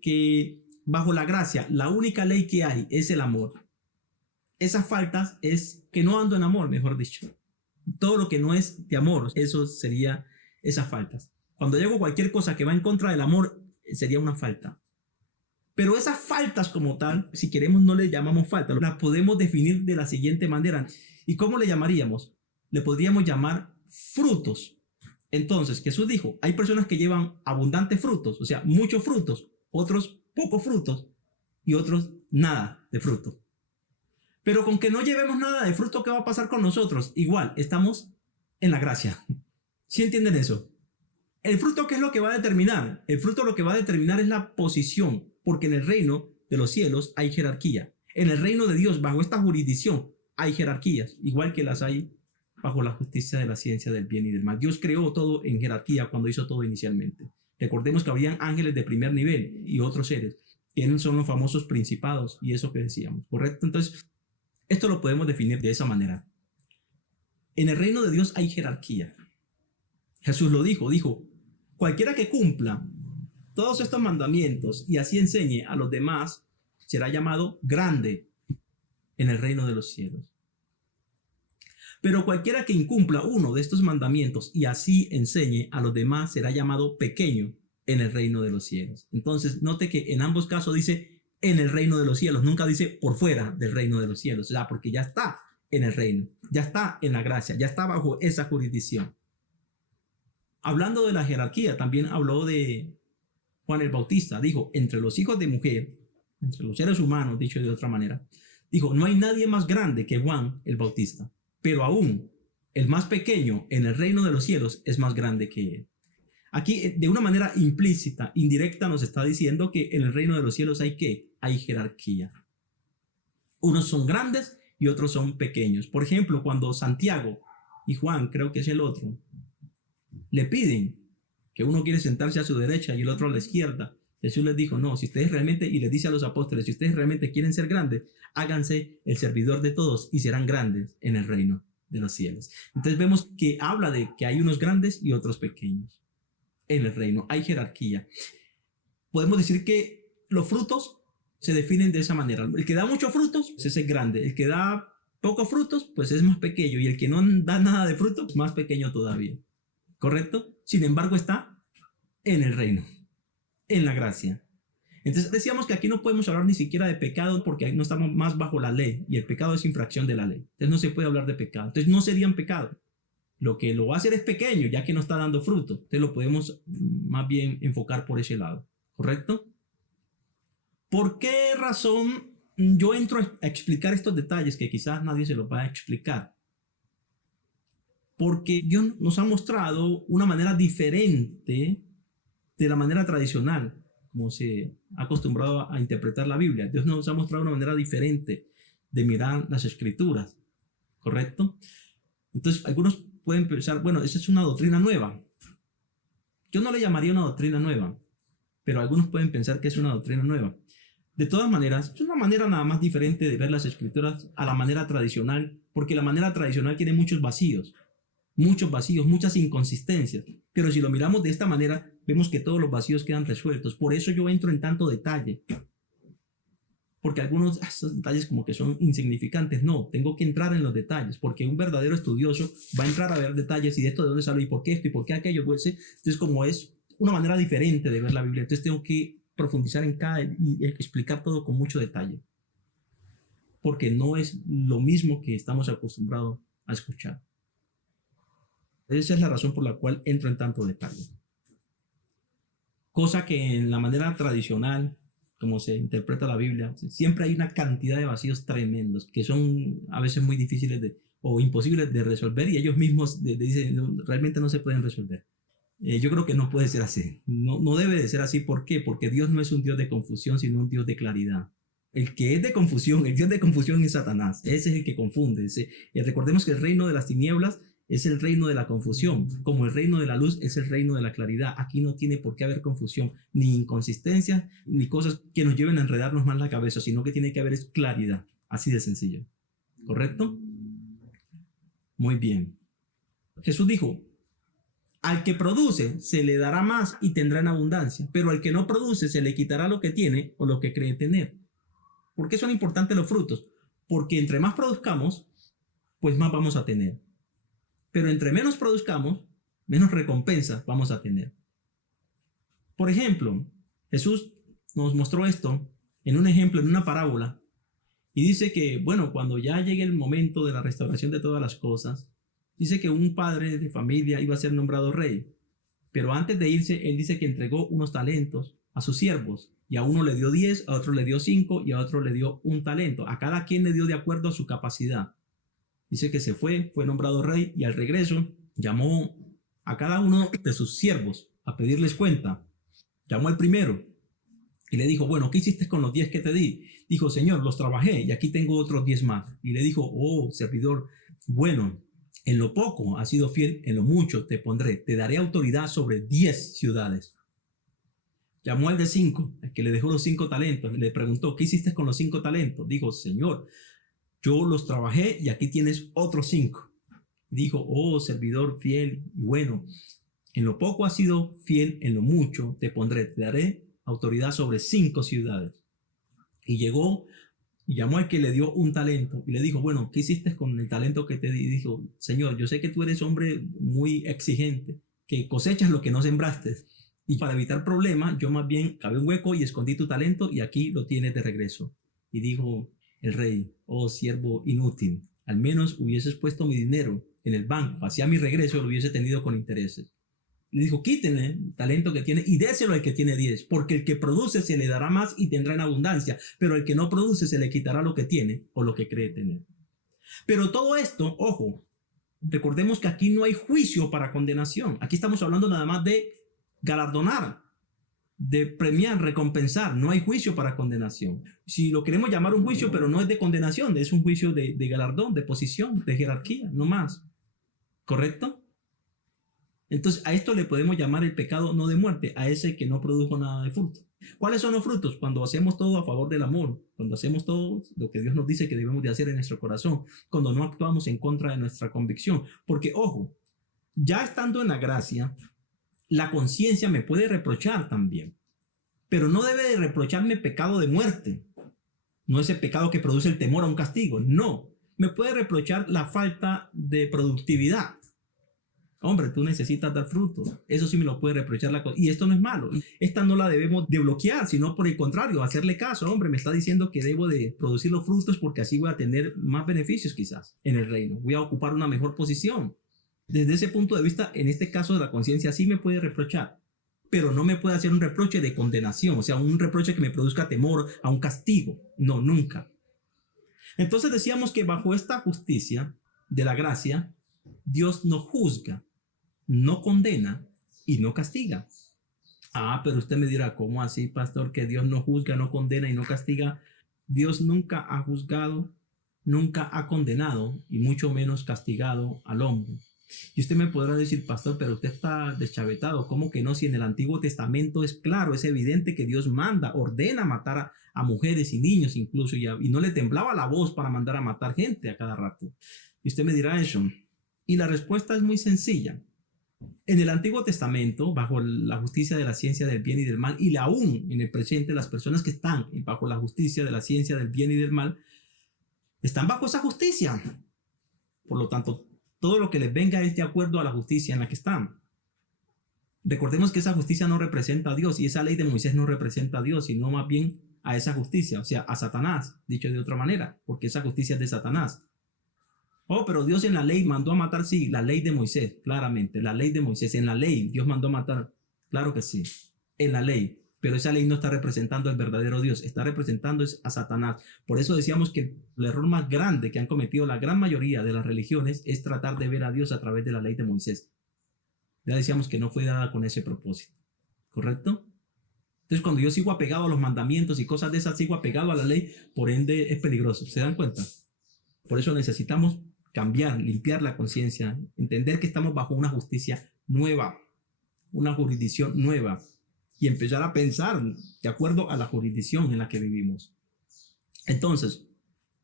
que bajo la gracia, la única ley que hay es el amor. Esas faltas es que no ando en amor, mejor dicho. Todo lo que no es de amor, eso sería esas faltas. Cuando yo hago cualquier cosa que va en contra del amor, sería una falta. Pero esas faltas como tal, si queremos no le llamamos falta, las podemos definir de la siguiente manera. ¿Y cómo le llamaríamos? Le podríamos llamar frutos. Entonces, Jesús dijo, hay personas que llevan abundantes frutos, o sea, muchos frutos, otros pocos frutos y otros nada de fruto. Pero con que no llevemos nada de fruto, ¿qué va a pasar con nosotros? Igual, estamos en la gracia. ¿Sí entienden eso? El fruto, ¿qué es lo que va a determinar? El fruto lo que va a determinar es la posición, porque en el reino de los cielos hay jerarquía. En el reino de Dios, bajo esta jurisdicción, hay jerarquías, igual que las hay bajo la justicia de la ciencia del bien y del mal. Dios creó todo en jerarquía cuando hizo todo inicialmente. Recordemos que habían ángeles de primer nivel y otros seres, que son los famosos principados y eso que decíamos, ¿correcto? Entonces, esto lo podemos definir de esa manera. En el reino de Dios hay jerarquía. Jesús lo dijo, cualquiera que cumpla todos estos mandamientos y así enseñe a los demás, será llamado grande en el reino de los cielos. Pero cualquiera que incumpla uno de estos mandamientos y así enseñe a los demás será llamado pequeño en el reino de los cielos. Entonces, note que en ambos casos dice en el reino de los cielos, nunca dice por fuera del reino de los cielos, o sea, porque ya está en el reino, ya está en la gracia, ya está bajo esa jurisdicción. Hablando de la jerarquía, también habló de Juan el Bautista. Dijo, entre los hijos de mujer, entre los seres humanos, dicho de otra manera, dijo, no hay nadie más grande que Juan el Bautista. Pero aún el más pequeño en el reino de los cielos es más grande que él. Aquí, de una manera implícita, indirecta, nos está diciendo que en el reino de los cielos hay ¿qué? Hay jerarquía. Unos son grandes y otros son pequeños. Por ejemplo, cuando Santiago y Juan, creo que es el otro, le piden que uno quiere sentarse a su derecha y el otro a la izquierda. Jesús les dijo, no, si ustedes realmente, y les dice a los apóstoles, si ustedes realmente quieren ser grandes, háganse el servidor de todos y serán grandes en el reino de los cielos. Entonces vemos que habla de que hay unos grandes y otros pequeños en el reino. Hay jerarquía. Podemos decir que los frutos se definen de esa manera. El que da muchos frutos, pues ese es grande. El que da pocos frutos, pues es más pequeño. Y el que no da nada de frutos, más pequeño todavía. ¿Correcto? Sin embargo, está en el reino, en la gracia. Entonces decíamos que aquí no podemos hablar ni siquiera de pecado porque no estamos más bajo la ley y el pecado es infracción de la ley. Entonces no se puede hablar de pecado. Entonces no serían pecado. Lo que lo va a hacer es pequeño ya que no está dando fruto. Entonces lo podemos más bien enfocar por ese lado. ¿Correcto? ¿Por qué razón yo entro a explicar estos detalles que quizás nadie se los va a explicar? Porque Dios nos ha mostrado una manera diferente de la manera tradicional, como se ha acostumbrado a interpretar la Biblia. Dios nos ha mostrado una manera diferente de mirar las Escrituras, ¿correcto? Entonces, algunos pueden pensar, bueno, esa es una doctrina nueva. Yo no le llamaría una doctrina nueva, pero algunos pueden pensar que es una doctrina nueva. De todas maneras, es una manera nada más diferente de ver las Escrituras a la manera tradicional, porque la manera tradicional tiene muchos vacíos, muchas inconsistencias. Pero si lo miramos de esta manera, vemos que todos los vacíos quedan resueltos. Por eso yo entro en tanto detalle. Porque algunos esos detalles como que son insignificantes. No, tengo que entrar en los detalles, porque un verdadero estudioso va a entrar a ver detalles y de esto de dónde sale y por qué esto y por qué aquello. Pues, entonces, como es una manera diferente de ver la Biblia, entonces tengo que profundizar en cada y explicar todo con mucho detalle. Porque no es lo mismo que estamos acostumbrados a escuchar. Esa es la razón por la cual entro en tanto detalle. Cosa que en la manera tradicional, como se interpreta la Biblia, siempre hay una cantidad de vacíos tremendos que son a veces muy difíciles o imposibles de resolver y ellos mismos dicen, no, realmente no se pueden resolver. Yo creo que no puede ser así. No debe de ser así. ¿Por qué? Porque Dios no es un Dios de confusión, sino un Dios de claridad. El que es de confusión, el Dios de confusión es Satanás. Ese es el que confunde. Recordemos que el reino de las tinieblas es el reino de la confusión, como el reino de la luz es el reino de la claridad. Aquí no tiene por qué haber confusión, ni inconsistencia, ni cosas que nos lleven a enredarnos más la cabeza, sino que tiene que haber es claridad. Así de sencillo. ¿Correcto? Muy bien. Jesús dijo, al que produce se le dará más y tendrá en abundancia, pero al que no produce se le quitará lo que tiene o lo que cree tener. ¿Por qué son importantes los frutos? Porque entre más produzcamos, pues más vamos a tener. Pero entre menos produzcamos, menos recompensa vamos a tener. Por ejemplo, Jesús nos mostró esto en un ejemplo, en una parábola, y dice que, bueno, cuando ya llegue el momento de la restauración de todas las cosas, dice que un padre de familia iba a ser nombrado rey, pero antes de irse, él dice que entregó unos talentos a sus siervos, y a uno le dio 10, a otro le dio 5, y a otro le dio un talento. A cada quien le dio de acuerdo a su capacidad. Dice que se fue nombrado rey y al regreso llamó a cada uno de sus siervos a pedirles cuenta. Llamó al primero y le dijo, bueno, ¿qué hiciste con los 10 que te di? Dijo, Señor, los trabajé y aquí tengo otros 10 más. Y le dijo, oh, servidor, bueno, en lo poco has sido fiel, en lo mucho te pondré. Te daré autoridad sobre 10 ciudades. Llamó al de 5, el que le dejó los 5 talentos. Y le preguntó, ¿qué hiciste con los 5 talentos? Dijo, Señor, yo los trabajé y aquí tienes otros 5. Dijo, oh, servidor fiel y bueno, en lo poco has sido fiel, en lo mucho te pondré, te daré autoridad sobre 5 ciudades. Y llegó y llamó al que le dio un talento y le dijo, bueno, ¿qué hiciste con el talento que te di? Dijo, Señor, yo sé que tú eres hombre muy exigente, que cosechas lo que no sembraste. Y para evitar problemas, yo más bien cavé un hueco y escondí tu talento y aquí lo tienes de regreso. Y dijo el rey, oh siervo inútil, al menos hubieses puesto mi dinero en el banco, hacia mi regreso lo hubiese tenido con intereses. Le dijo, quítenle el talento que tiene y déselo al que tiene 10, porque el que produce se le dará más y tendrá en abundancia, pero el que no produce se le quitará lo que tiene o lo que cree tener. Pero todo esto, ojo, recordemos que aquí no hay juicio para condenación. Aquí estamos hablando nada más de galardonar, de premiar, recompensar. No hay juicio para condenación. Si lo queremos llamar un juicio, pero no es de condenación, es un juicio de galardón, de posición, de jerarquía, no más. ¿correcto? Entonces a esto le podemos llamar el pecado no de muerte, a ese que no produjo nada de fruto. ¿Cuáles son los frutos? Cuando hacemos todo a favor del amor, cuando hacemos todo lo que Dios nos dice que debemos de hacer en nuestro corazón, cuando no actuamos en contra de nuestra convicción. Porque, ojo, ya estando en la gracia, la conciencia me puede reprochar también, pero no debe de reprocharme pecado de muerte. No ese pecado que produce el temor a un castigo, no. Me puede reprochar la falta de productividad. Hombre, tú necesitas dar frutos. Eso sí me lo puede reprochar la cosa. Y esto no es malo. Y esta no la debemos de bloquear, sino por el contrario, hacerle caso. Hombre, me está diciendo que debo de producir los frutos porque así voy a tener más beneficios quizás en el reino. Voy a ocupar una mejor posición. Desde ese punto de vista, en este caso de la conciencia sí me puede reprochar, pero no me puede hacer un reproche de condenación, o sea, un reproche que me produzca temor a un castigo. No, nunca. Entonces decíamos que bajo esta justicia de la gracia, Dios no juzga, no condena y no castiga. Ah, pero usted me dirá, ¿cómo así, pastor, que Dios no juzga, no condena y no castiga? Dios nunca ha juzgado, nunca ha condenado y mucho menos castigado al hombre. Y usted me podrá decir, pastor, pero usted está deschavetado. ¿Cómo que no? Si en el Antiguo Testamento es claro, es evidente que Dios manda, ordena matar a mujeres y niños incluso, y no le temblaba la voz para mandar a matar gente a cada rato. Y usted me dirá eso. Y la respuesta es muy sencilla. En el Antiguo Testamento, bajo la justicia de la ciencia del bien y del mal, y aún en el presente, las personas que están bajo la justicia de la ciencia del bien y del mal, están bajo esa justicia. Por lo tanto, todo lo que les venga es de acuerdo a la justicia en la que están. Recordemos que esa justicia no representa a Dios, y esa ley de Moisés no representa a Dios, sino más bien a esa justicia, o sea, a Satanás, dicho de otra manera, porque esa justicia es de Satanás. Oh, pero Dios en la ley mandó a matar, sí, la ley de Moisés, claramente, la ley de Moisés, en la ley Dios mandó a matar, claro que sí, en la ley, pero esa ley no está representando al verdadero Dios, está representando a Satanás. Por eso decíamos que el error más grande que han cometido la gran mayoría de las religiones es tratar de ver a Dios a través de la ley de Moisés. Ya decíamos que no fue dada con ese propósito, ¿correcto? Entonces, cuando yo sigo apegado a los mandamientos y cosas de esas, sigo apegado a la ley, por ende es peligroso. ¿Se dan cuenta? Por eso necesitamos cambiar, limpiar la conciencia, entender que estamos bajo una justicia nueva, una jurisdicción nueva, y empezar a pensar de acuerdo a la jurisdicción en la que vivimos. Entonces,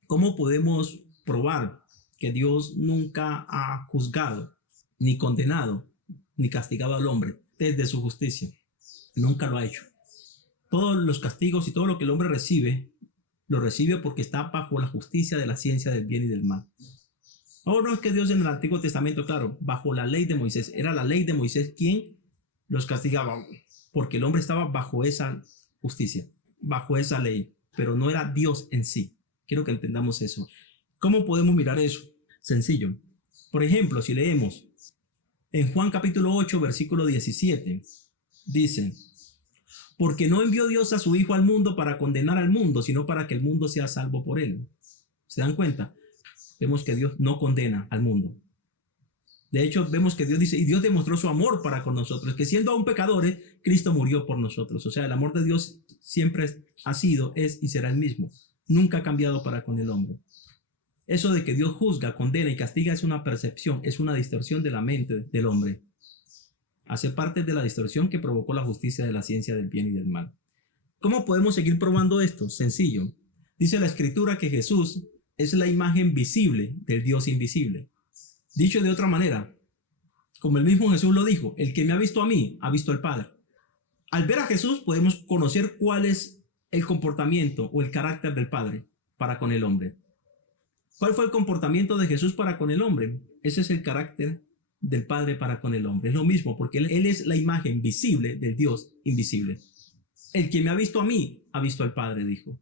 ¿cómo podemos probar que Dios nunca ha juzgado, ni condenado, ni castigado al hombre desde su justicia? Nunca lo ha hecho. Todos los castigos y todo lo que el hombre recibe, lo recibe porque está bajo la justicia de la ciencia del bien y del mal. Oh, no es que Dios en el Antiguo Testamento, claro, bajo la ley de Moisés, era la ley de Moisés quien los castigaba, porque el hombre estaba bajo esa justicia, bajo esa ley, pero no era Dios en sí. Quiero que entendamos eso. ¿Cómo podemos mirar eso? Sencillo. Por ejemplo, si leemos en Juan capítulo 8, versículo 17, dice: porque no envió Dios a su Hijo al mundo para condenar al mundo, sino para que el mundo sea salvo por él. ¿Se dan cuenta? Vemos que Dios no condena al mundo. De hecho, vemos que Dios dice, y Dios demostró su amor para con nosotros, que siendo aún pecadores, Cristo murió por nosotros. O sea, el amor de Dios siempre ha sido, es y será el mismo. Nunca ha cambiado para con el hombre. Eso de que Dios juzga, condena y castiga es una percepción, es una distorsión de la mente del hombre. Hace parte de la distorsión que provocó la justicia de la ciencia del bien y del mal. ¿Cómo podemos seguir probando esto? Sencillo. Dice la Escritura que Jesús es la imagen visible del Dios invisible. Dicho de otra manera, como el mismo Jesús lo dijo, el que me ha visto a mí, ha visto al Padre. Al ver a Jesús podemos conocer cuál es el comportamiento o el carácter del Padre para con el hombre. ¿Cuál fue el comportamiento de Jesús para con el hombre? Ese es el carácter del Padre para con el hombre. Es lo mismo, porque él es la imagen visible del Dios invisible. El que me ha visto a mí, ha visto al Padre, dijo.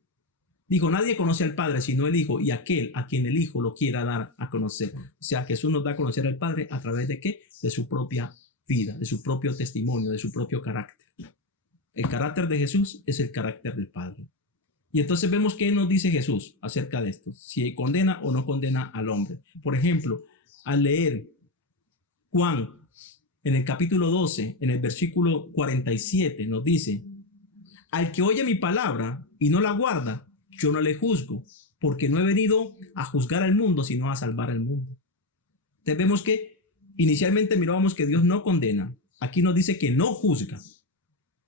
Dijo, nadie conoce al Padre sino el Hijo y aquel a quien el Hijo lo quiera dar a conocer. O sea, Jesús nos da a conocer al Padre a través de ¿qué? De su propia vida, de su propio testimonio, de su propio carácter. El carácter de Jesús es el carácter del Padre. Y entonces vemos qué nos dice Jesús acerca de esto, si condena o no condena al hombre. Por ejemplo, al leer Juan en el capítulo 12, en el versículo 47, nos dice, al que oye mi palabra y no la guarda, yo no le juzgo, porque no he venido a juzgar al mundo, sino a salvar al mundo. Entonces vemos que Inicialmente mirábamos que Dios no condena. Aquí nos dice que no juzga.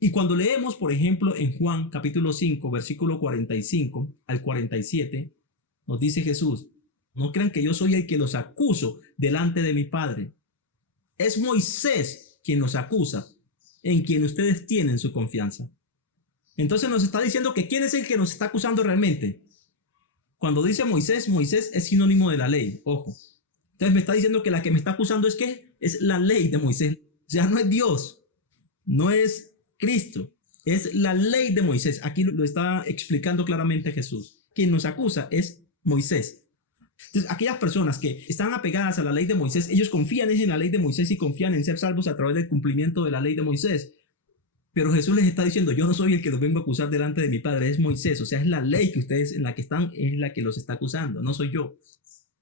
Y cuando leemos, por ejemplo, en Juan capítulo 5, versículo 45 al 47, nos dice Jesús: no crean que yo soy el que los acuso delante de mi Padre. Es Moisés quien nos acusa, en quien ustedes tienen su confianza. Entonces nos está diciendo que ¿quién es el que nos está acusando realmente? Cuando dice Moisés, Moisés es sinónimo de la ley, ojo. Entonces me está diciendo que la que me está acusando es que es la ley de Moisés. O sea, no es Dios, no es Cristo, es la ley de Moisés. Aquí lo está explicando claramente Jesús. Quien nos acusa es Moisés. Entonces, aquellas personas que están apegadas a la ley de Moisés, ellos confían en la ley de Moisés y confían en ser salvos a través del cumplimiento de la ley de Moisés. Pero Jesús les está diciendo: yo no soy el que los vengo a acusar delante de mi Padre, es Moisés. O sea, es la ley que ustedes en la que están, es la que los está acusando, no soy yo.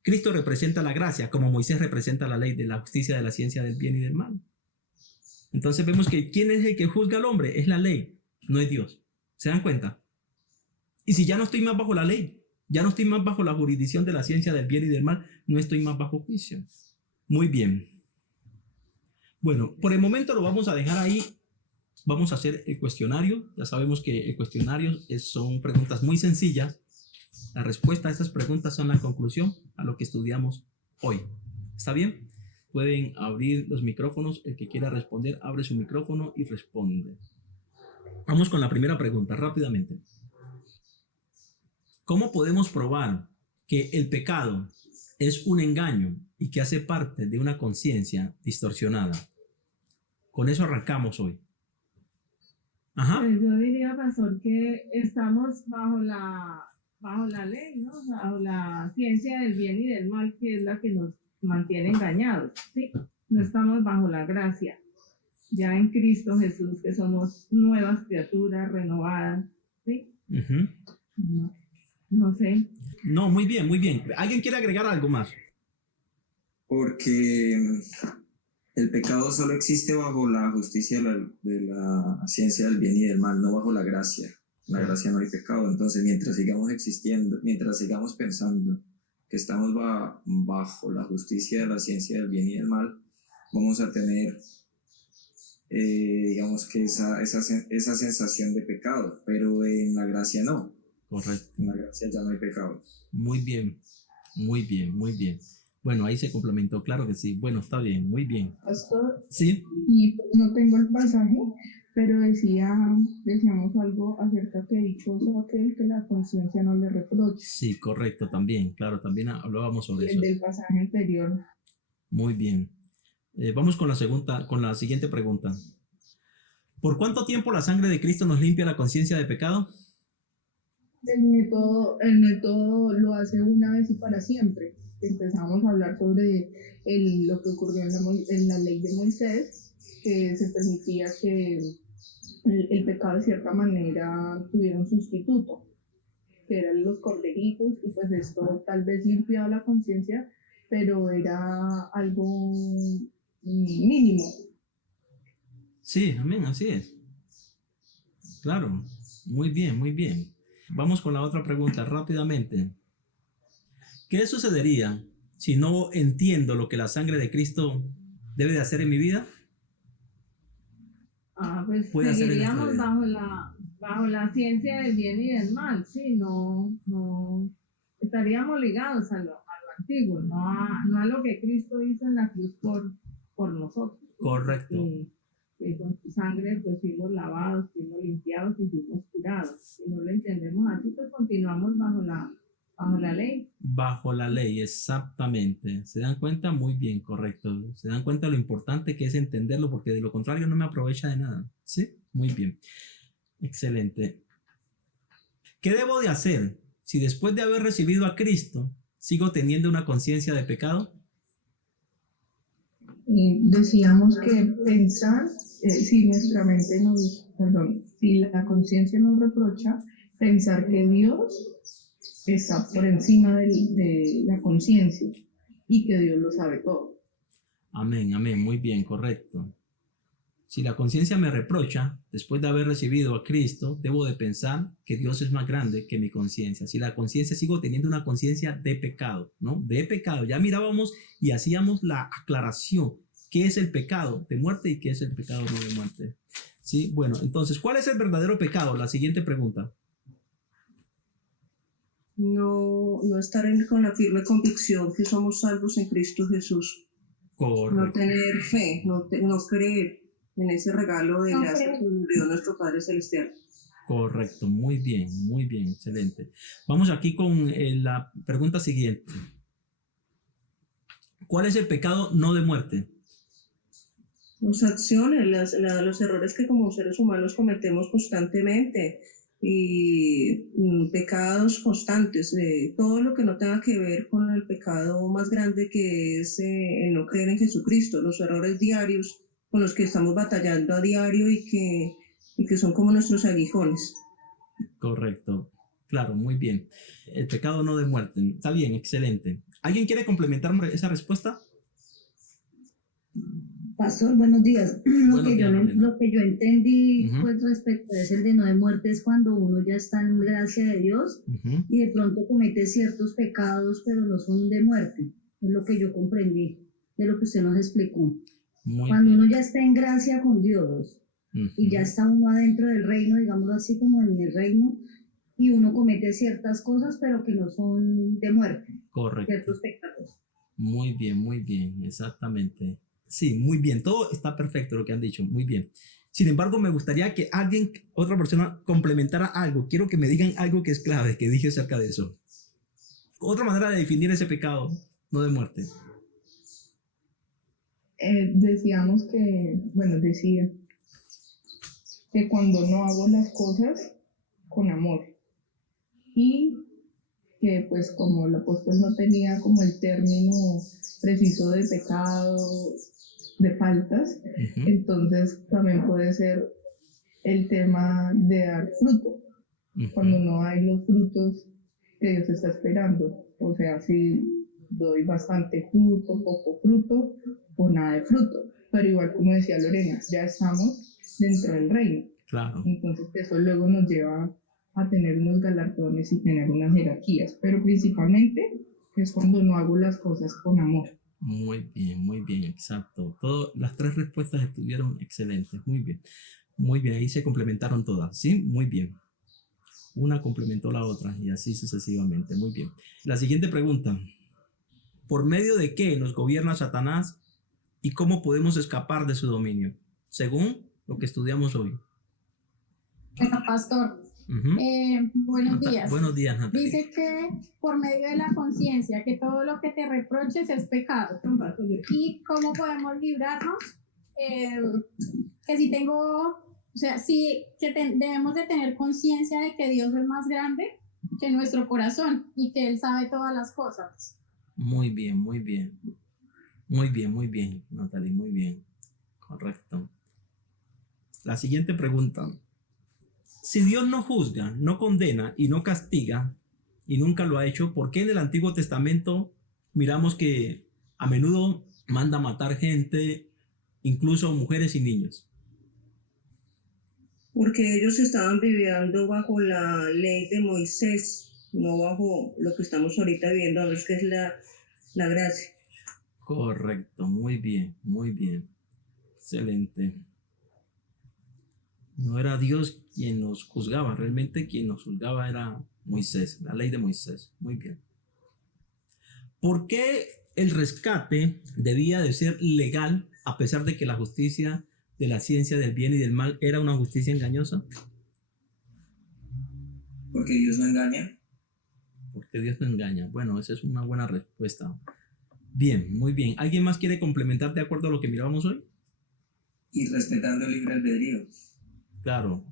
Cristo representa la gracia, como Moisés representa la ley de la justicia, de la ciencia del bien y del mal. Entonces vemos que ¿quién es el que juzga al hombre? Es la ley, no es Dios. ¿Se dan cuenta? Y si ya no estoy más bajo la ley, ya no estoy más bajo la jurisdicción de la ciencia del bien y del mal, no estoy más bajo juicio. Muy bien. Bueno, por el momento lo vamos a dejar ahí. Vamos a hacer el cuestionario. Ya sabemos que el cuestionario son preguntas muy sencillas. La respuesta a estas preguntas son la conclusión a lo que estudiamos hoy. ¿Está bien? Pueden abrir los micrófonos. El que quiera responder, abre su micrófono y responde. Vamos con la primera pregunta, rápidamente. ¿Cómo podemos probar que el pecado es un engaño y que hace parte de una conciencia distorsionada? Con eso arrancamos hoy. Ajá. Pues yo diría, pastor, que estamos bajo la ley, ¿no? Bajo la ciencia del bien y del mal, que es la que nos mantiene engañados, ¿sí? No estamos bajo la gracia. Ya en Cristo Jesús, que somos nuevas criaturas renovadas, ¿sí? No sé. No, muy bien, muy bien. ¿Alguien quiere agregar algo más? Porque el pecado solo existe bajo la justicia de la ciencia del bien y del mal, no bajo la gracia. En la gracia no hay pecado. Entonces, mientras sigamos existiendo, mientras sigamos pensando que estamos bajo la justicia de la ciencia del bien y del mal, vamos a tener, digamos que esa sensación de pecado, pero en la gracia no. Correcto. En la gracia ya no hay pecado. Muy bien, muy bien, muy bien. Bueno, ahí se complementó, claro que sí. Bueno, está bien, muy bien. Pastor, Sí. y no tengo el pasaje, pero decíamos algo acerca que dichoso aquel que la conciencia no le reproche. Sí, correcto, también, claro, también hablábamos sobre eso. El del pasaje anterior. Muy bien. Vamos con la siguiente pregunta. ¿Por cuánto tiempo la sangre de Cristo nos limpia la conciencia de pecado? El método lo hace una vez y para siempre. Empezamos a hablar sobre lo que ocurrió en la ley de Moisés, que se permitía que el pecado de cierta manera tuviera un sustituto, que eran los corderitos, y pues esto tal vez limpiaba la conciencia, pero era algo mínimo. Sí, amén, así es. Claro, muy bien, muy bien. Vamos con la otra pregunta rápidamente. ¿Qué sucedería si no entiendo lo que la sangre de Cristo debe de hacer en mi vida? Pues Puede hacer en nuestra seguiríamos vida. bajo la ciencia del bien y del mal, sí, no estaríamos ligados a lo antiguo, no a lo que Cristo hizo en la cruz por nosotros. Correcto. Que con su sangre pues fuimos lavados, fuimos limpiados y fuimos curados. Si no lo entendemos así, pues continuamos bajo la ley. Bajo la ley, exactamente. ¿Se dan cuenta? Muy bien, correcto. ¿Se dan cuenta lo importante que es entenderlo? Porque de lo contrario no me aprovecha de nada. ¿Sí? Muy bien. Excelente. ¿Qué debo de hacer si después de haber recibido a Cristo sigo teniendo una conciencia de pecado? Decíamos que pensar, si nuestra mente si la conciencia nos reprocha, pensar que Dios está por encima de la conciencia y que Dios lo sabe todo. Amén, amén, muy bien, correcto. Si la conciencia me reprocha, después de haber recibido a Cristo, debo de pensar que Dios es más grande que mi conciencia. Si la conciencia, sigo teniendo una conciencia de pecado, ¿no? De pecado. Ya mirábamos y hacíamos la aclaración. ¿Qué es el pecado de muerte y qué es el pecado no de muerte? Sí, bueno, entonces, ¿cuál es el verdadero pecado? La siguiente pregunta. No estar con la firme convicción que somos salvos en Cristo Jesús. Correcto. No tener fe, no creer en ese regalo de gracia que nos dio nuestro Padre Celestial. Correcto, muy bien, excelente. Vamos aquí con la pregunta siguiente. ¿Cuál es el pecado no de muerte? Las acciones, los errores que como seres humanos cometemos constantemente y pecados constantes, todo lo que no tenga que ver con el pecado más grande que es el no creer en Jesucristo, los errores diarios con los que estamos batallando a diario y que son como nuestros aguijones. Correcto, claro, muy bien. El pecado no de muerte, está bien, excelente. ¿Alguien quiere complementar esa respuesta? Pastor, buenos días. Lorena. Lo que yo entendí, Ujú. pues respecto a ese de no de muerte es cuando uno ya está en gracia de Dios Ujú. y de pronto comete ciertos pecados, pero no son de muerte. Es lo que yo comprendí de lo que usted nos explicó. Muy Cuando bien. uno ya está en gracia con Dios y ya Ujú. está uno adentro del reino, digamos así como en el reino, y uno comete ciertas cosas, pero que no son de muerte, Correcto. ciertos pecados. Muy bien, exactamente. Sí, muy bien, todo está perfecto lo que han dicho, muy bien. Sin embargo, me gustaría que alguien, otra persona, complementara algo. Quiero que me digan algo que es clave, que dije acerca de eso. Otra manera de definir ese pecado, no de muerte. Decíamos que, bueno, decía que cuando no hago las cosas con amor y que pues como el apóstol no tenía como el término preciso de pecado, de faltas, Ujú. entonces también puede ser el tema de dar fruto, cuando Ujú. no hay los frutos que Dios está esperando. O sea, si doy bastante fruto, poco fruto o nada de fruto. Pero igual como decía Lorena, ya estamos dentro del reino. Claro. Entonces eso luego nos lleva a tener unos galardones y tener unas jerarquías. Pero principalmente es cuando no hago las cosas con amor. Muy bien, exacto. Las tres respuestas estuvieron excelentes, muy bien, ahí se complementaron todas, ¿sí? Muy bien. Una complementó la otra y así sucesivamente, muy bien. La siguiente pregunta, ¿por medio de qué nos gobierna Satanás y cómo podemos escapar de su dominio? Según lo que estudiamos hoy. Bueno, pastor, Ujú. buenos días. Buenos días, Natalia. Dice que por medio de la conciencia, que todo lo que te reproches es pecado. ¿Y cómo podemos librarnos? Que si tengo, o sea, sí que debemos de tener conciencia de que Dios es más grande que nuestro corazón y que Él sabe todas las cosas. Muy bien, Natalie, muy bien. Correcto. La siguiente pregunta. Si Dios no juzga, no condena y no castiga, y nunca lo ha hecho, ¿por qué en el Antiguo Testamento miramos que a menudo manda matar gente, incluso mujeres y niños? Porque ellos estaban viviendo bajo la ley de Moisés, no bajo lo que estamos ahorita viviendo, a ver qué es la gracia. Correcto, muy bien, excelente. No era Dios quien nos juzgaba, realmente quien nos juzgaba era Moisés, la ley de Moisés. Muy bien. ¿Por qué el rescate debía de ser legal a pesar de que la justicia de la ciencia del bien y del mal era una justicia engañosa? Porque Dios no engaña. Porque Dios no engaña. Bueno, esa es una buena respuesta. Bien, muy bien. ¿Alguien más quiere complementar de acuerdo a lo que mirábamos hoy? Y respetando el libre albedrío. Claro.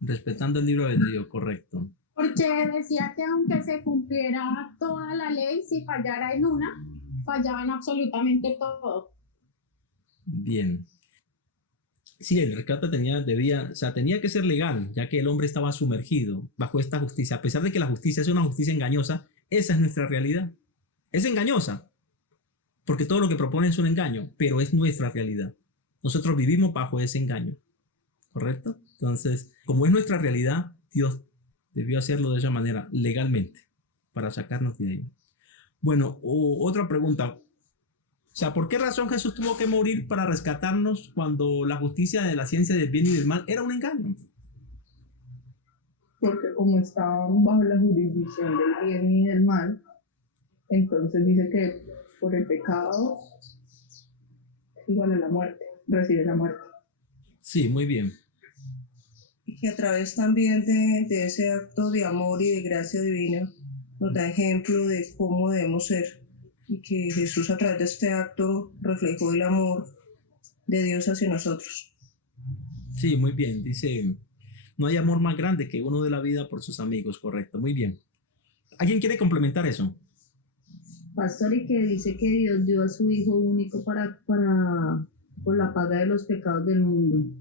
Respetando el libre albedrío, correcto. Porque decía que aunque se cumpliera toda la ley, si fallara en una, fallaba en absolutamente todo. Bien. Sí, el rescate tenía que ser legal, ya que el hombre estaba sumergido bajo esta justicia. A pesar de que la justicia es una justicia engañosa, esa es nuestra realidad. Es engañosa, porque todo lo que propone es un engaño, pero es nuestra realidad. Nosotros vivimos bajo ese engaño, ¿correcto? Entonces, como es nuestra realidad, Dios debió hacerlo de esa manera, legalmente, para sacarnos de ahí. Bueno, otra pregunta. O sea, ¿por qué razón Jesús tuvo que morir para rescatarnos cuando la justicia de la ciencia del bien y del mal era un engaño? Porque como estaban bajo la jurisdicción del bien y del mal, entonces dice que por el pecado igual a la muerte, recibe la muerte. Sí, muy bien. Y que a través también de ese acto de amor y de gracia divina nos da ejemplo de cómo debemos ser, y que Jesús a través de este acto reflejó el amor de Dios hacia nosotros. Sí, muy bien. Dice, no hay amor más grande que uno de la vida por sus amigos, correcto. Muy bien. ¿Alguien quiere complementar eso? Pastor, y que dice que Dios dio a su Hijo único por la paga de los pecados del mundo.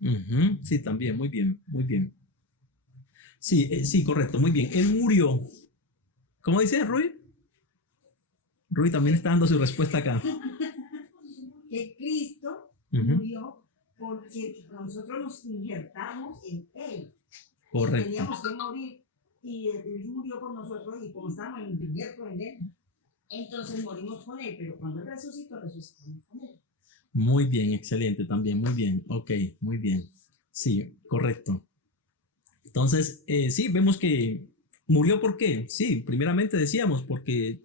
Ujú, sí, también, muy bien, muy bien. Sí, sí, correcto, muy bien. Él murió. ¿Cómo dice Rui? Rui también está dando su respuesta acá. Que Cristo Ujú, murió porque nosotros nos injertamos en Él. correcto. Teníamos que morir y Él murió por nosotros y como estábamos injertos en Él, entonces morimos con Él, pero cuando Él resucitó, resucitamos con Él. Muy bien, excelente también, muy bien. Ok, muy bien. Sí, correcto. Entonces, sí, vemos que murió ¿por qué? Sí, primeramente decíamos porque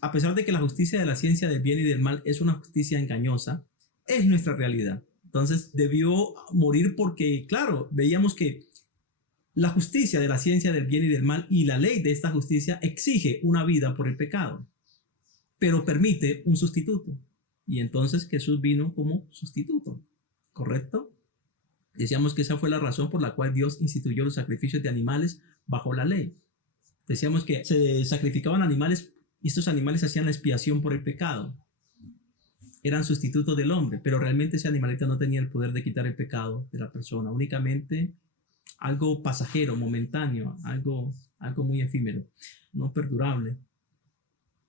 a pesar de que la justicia de la ciencia del bien y del mal es una justicia engañosa, es nuestra realidad. Entonces debió morir porque, claro, veíamos que la justicia de la ciencia del bien y del mal y la ley de esta justicia exige una vida por el pecado, pero permite un sustituto. Y entonces Jesús vino como sustituto, ¿correcto? Decíamos que esa fue la razón por la cual Dios instituyó los sacrificios de animales bajo la ley. Decíamos que se sacrificaban animales y estos animales hacían la expiación por el pecado. Eran sustitutos del hombre, pero realmente ese animalito no tenía el poder de quitar el pecado de la persona, únicamente algo pasajero, momentáneo, algo muy efímero, no perdurable.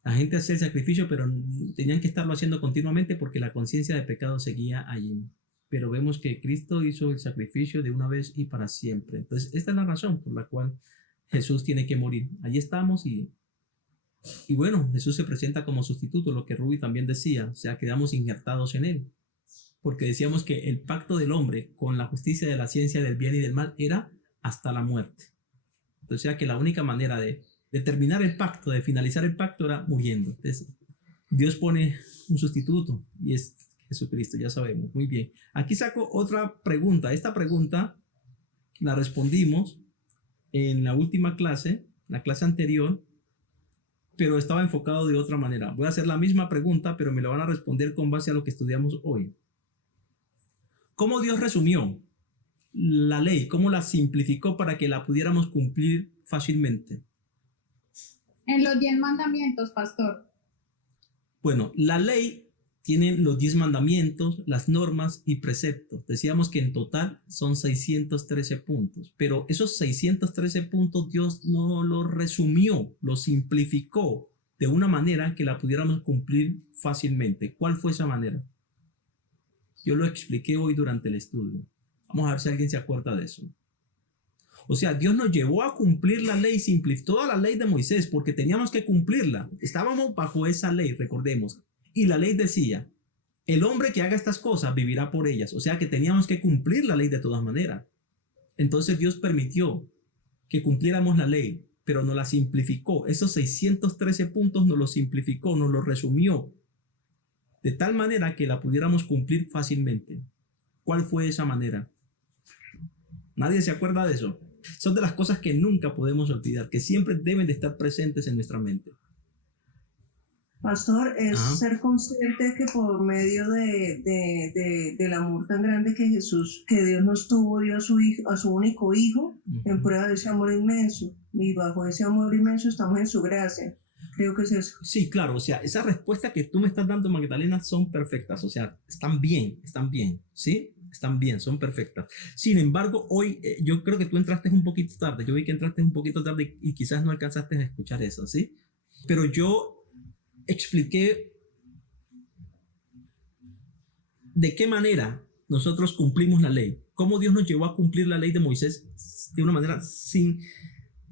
La gente hacía el sacrificio, pero tenían que estarlo haciendo continuamente porque la conciencia de pecado seguía allí. Pero vemos que Cristo hizo el sacrificio de una vez y para siempre. Entonces, esta es la razón por la cual Jesús tiene que morir. Allí estamos y bueno, Jesús se presenta como sustituto, lo que Ruby también decía, o sea, quedamos injertados en él. Porque decíamos que el pacto del hombre con la justicia de la ciencia del bien y del mal era hasta la muerte. O sea, que la única manera de terminar el pacto, de finalizar el pacto, era muriendo. Entonces, Dios pone un sustituto y es Jesucristo, ya sabemos. Muy bien. Aquí saco otra pregunta. Esta pregunta la respondimos en la última clase, la clase anterior, pero estaba enfocado de otra manera. Voy a hacer la misma pregunta, pero me la van a responder con base a lo que estudiamos hoy. ¿Cómo Dios resumió la ley? ¿Cómo la simplificó para que la pudiéramos cumplir fácilmente? En los 10 mandamientos, pastor. Bueno, la ley tiene los 10 mandamientos, las normas y preceptos. Decíamos que en total son 613 puntos, pero esos 613 puntos Dios no los resumió, los simplificó de una manera que la pudiéramos cumplir fácilmente. ¿Cuál fue esa manera? Yo lo expliqué hoy durante el estudio. Vamos a ver si alguien se acuerda de eso. O sea, Dios nos llevó a cumplir la ley, toda la ley de Moisés, porque teníamos que cumplirla. Estábamos bajo esa ley, recordemos. Y la ley decía, el hombre que haga estas cosas vivirá por ellas. O sea que teníamos que cumplir la ley de todas maneras. Entonces Dios permitió que cumpliéramos la ley, pero nos la simplificó. Esos 613 puntos nos los simplificó, nos los resumió, de tal manera que la pudiéramos cumplir fácilmente. ¿Cuál fue esa manera? Nadie se acuerda de eso. Son de las cosas que nunca podemos olvidar, que siempre deben de estar presentes en nuestra mente. Pastor, es ser consciente que por medio del amor tan grande que Dios nos tuvo, dio a su único hijo, en prueba de ese amor inmenso. Y bajo ese amor inmenso estamos en su gracia. Creo que es eso. Sí, claro, o sea, esa respuesta que tú me estás dando, Magdalena, son perfectas, o sea, están bien, ¿sí? Están bien, son perfectas. Sin embargo, hoy yo creo que tú entraste un poquito tarde, yo vi que entraste un poquito tarde y quizás no alcanzaste a escuchar eso, ¿sí? Pero yo expliqué ¿de qué manera nosotros cumplimos la ley? ¿Cómo Dios nos llevó a cumplir la ley de Moisés de una manera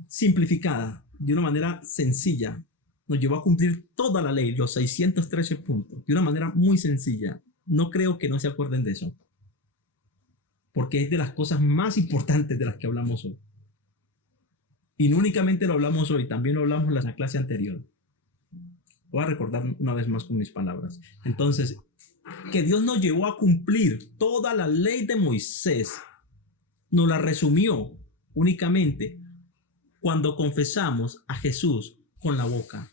simplificada, de una manera sencilla? Nos llevó a cumplir toda la ley, los 613 puntos, de una manera muy sencilla. No creo que no se acuerden de eso, porque es de las cosas más importantes de las que hablamos hoy. Y no únicamente lo hablamos hoy, también lo hablamos en la clase anterior. Voy a recordar una vez más con mis palabras. Entonces, que Dios nos llevó a cumplir toda la ley de Moisés, nos la resumió únicamente cuando confesamos a Jesús con la boca.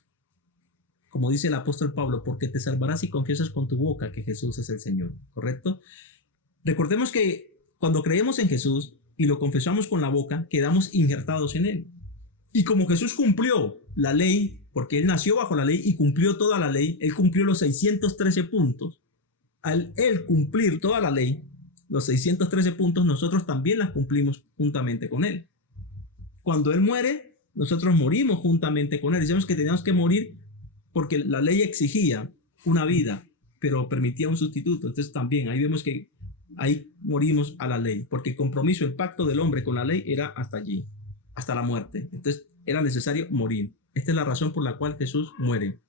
Como dice el apóstol Pablo, porque te salvarás si confiesas con tu boca que Jesús es el Señor, ¿correcto? Recordemos que cuando creemos en Jesús y lo confesamos con la boca, quedamos injertados en Él. Y como Jesús cumplió la ley, porque Él nació bajo la ley y cumplió toda la ley, Él cumplió los 613 puntos. Al Él cumplir toda la ley, los 613 puntos, nosotros también las cumplimos juntamente con Él. Cuando Él muere, nosotros morimos juntamente con Él. Decíamos que teníamos que morir porque la ley exigía una vida, pero permitía un sustituto. Entonces también ahí vemos que ahí morimos a la ley, porque el compromiso, el pacto del hombre con la ley era hasta allí, hasta la muerte. Entonces era necesario morir. Esta es la razón por la cual Jesús muere.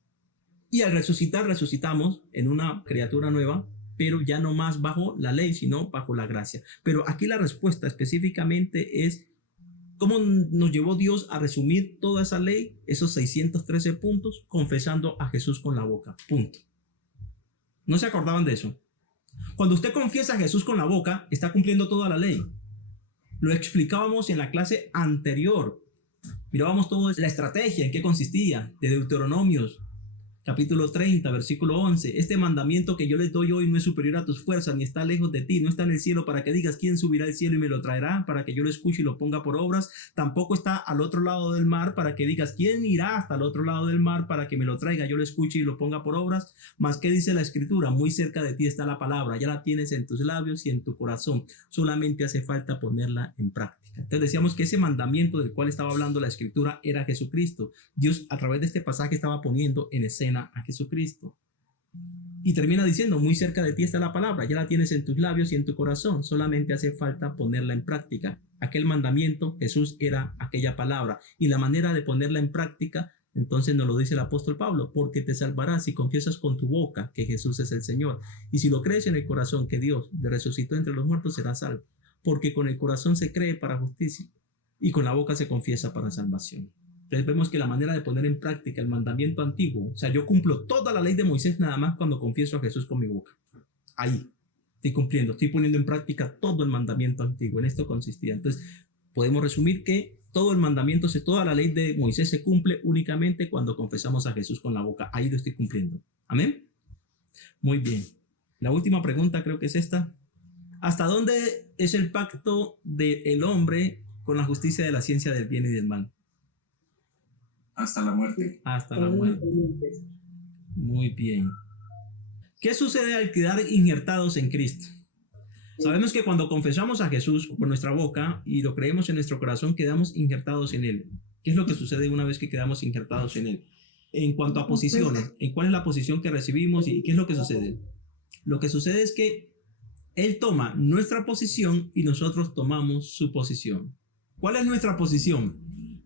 Y al resucitar, resucitamos en una criatura nueva, pero ya no más bajo la ley, sino bajo la gracia. Pero aquí la respuesta específicamente es cómo nos llevó Dios a resumir toda esa ley, esos 613 puntos, confesando a Jesús con la boca. Punto. ¿No se acordaban de eso? Cuando usted confiesa a Jesús con la boca, está cumpliendo toda la ley. Lo explicábamos en la clase anterior. Mirábamos toda la estrategia, en qué consistía, de Deuteronomios, capítulo 30, versículo 11. Este mandamiento que yo les doy hoy no es superior a tus fuerzas, ni está lejos de ti, no está en el cielo para que digas quién subirá al cielo y me lo traerá, para que yo lo escuche y lo ponga por obras. Tampoco está al otro lado del mar para que digas quién irá hasta el otro lado del mar para que me lo traiga, yo lo escuche y lo ponga por obras. Mas ¿qué dice la escritura? Muy cerca de ti está la palabra, ya la tienes en tus labios y en tu corazón, solamente hace falta ponerla en práctica. Entonces decíamos que ese mandamiento del cual estaba hablando la escritura era Jesucristo. Dios a través de este pasaje estaba poniendo en escena a Jesucristo. Y termina diciendo, muy cerca de ti está la palabra, ya la tienes en tus labios y en tu corazón, solamente hace falta ponerla en práctica. Aquel mandamiento, Jesús era aquella palabra, y la manera de ponerla en práctica, entonces nos lo dice el apóstol Pablo, porque te salvarás si confiesas con tu boca que Jesús es el Señor, y si lo crees en el corazón que Dios le resucitó entre los muertos, serás salvo, porque con el corazón se cree para justicia, y con la boca se confiesa para salvación. Entonces vemos que la manera de poner en práctica el mandamiento antiguo, o sea, yo cumplo toda la ley de Moisés nada más cuando confieso a Jesús con mi boca. Ahí estoy cumpliendo, estoy poniendo en práctica todo el mandamiento antiguo. En esto consistía. Entonces podemos resumir que todo el mandamiento, toda la ley de Moisés se cumple únicamente cuando confesamos a Jesús con la boca. Ahí lo estoy cumpliendo. Amén. Muy bien. La última pregunta creo que es esta. ¿Hasta dónde es el pacto del hombre con la justicia de la ciencia del bien y del mal? Hasta la muerte. Hasta la muerte. Muy bien. ¿Qué sucede al quedar injertados en Cristo? Sabemos que cuando confesamos a Jesús con nuestra boca y lo creemos en nuestro corazón, quedamos injertados en Él. ¿Qué es lo que sucede una vez que quedamos injertados en Él? En cuanto a posiciones, ¿en cuál es la posición que recibimos y qué es lo que sucede? Lo que sucede es que Él toma nuestra posición y nosotros tomamos su posición. ¿Cuál es nuestra posición?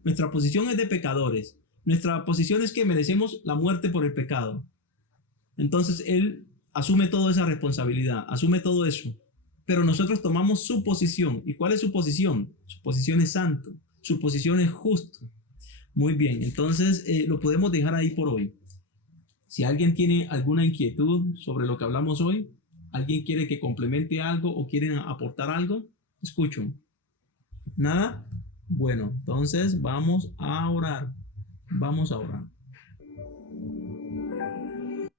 Nuestra posición es de pecadores. Nuestra posición es que merecemos la muerte por el pecado. Entonces Él asume toda esa responsabilidad, asume todo eso. Pero nosotros tomamos su posición. ¿Y cuál es su posición? Su posición es santo, su posición es justo. Muy bien, entonces lo podemos dejar ahí por hoy. Si alguien tiene alguna inquietud sobre lo que hablamos hoy, alguien quiere que complemente algo o quieren aportar algo, escucho. ¿Nada? Bueno, entonces vamos a orar. Vamos a orar.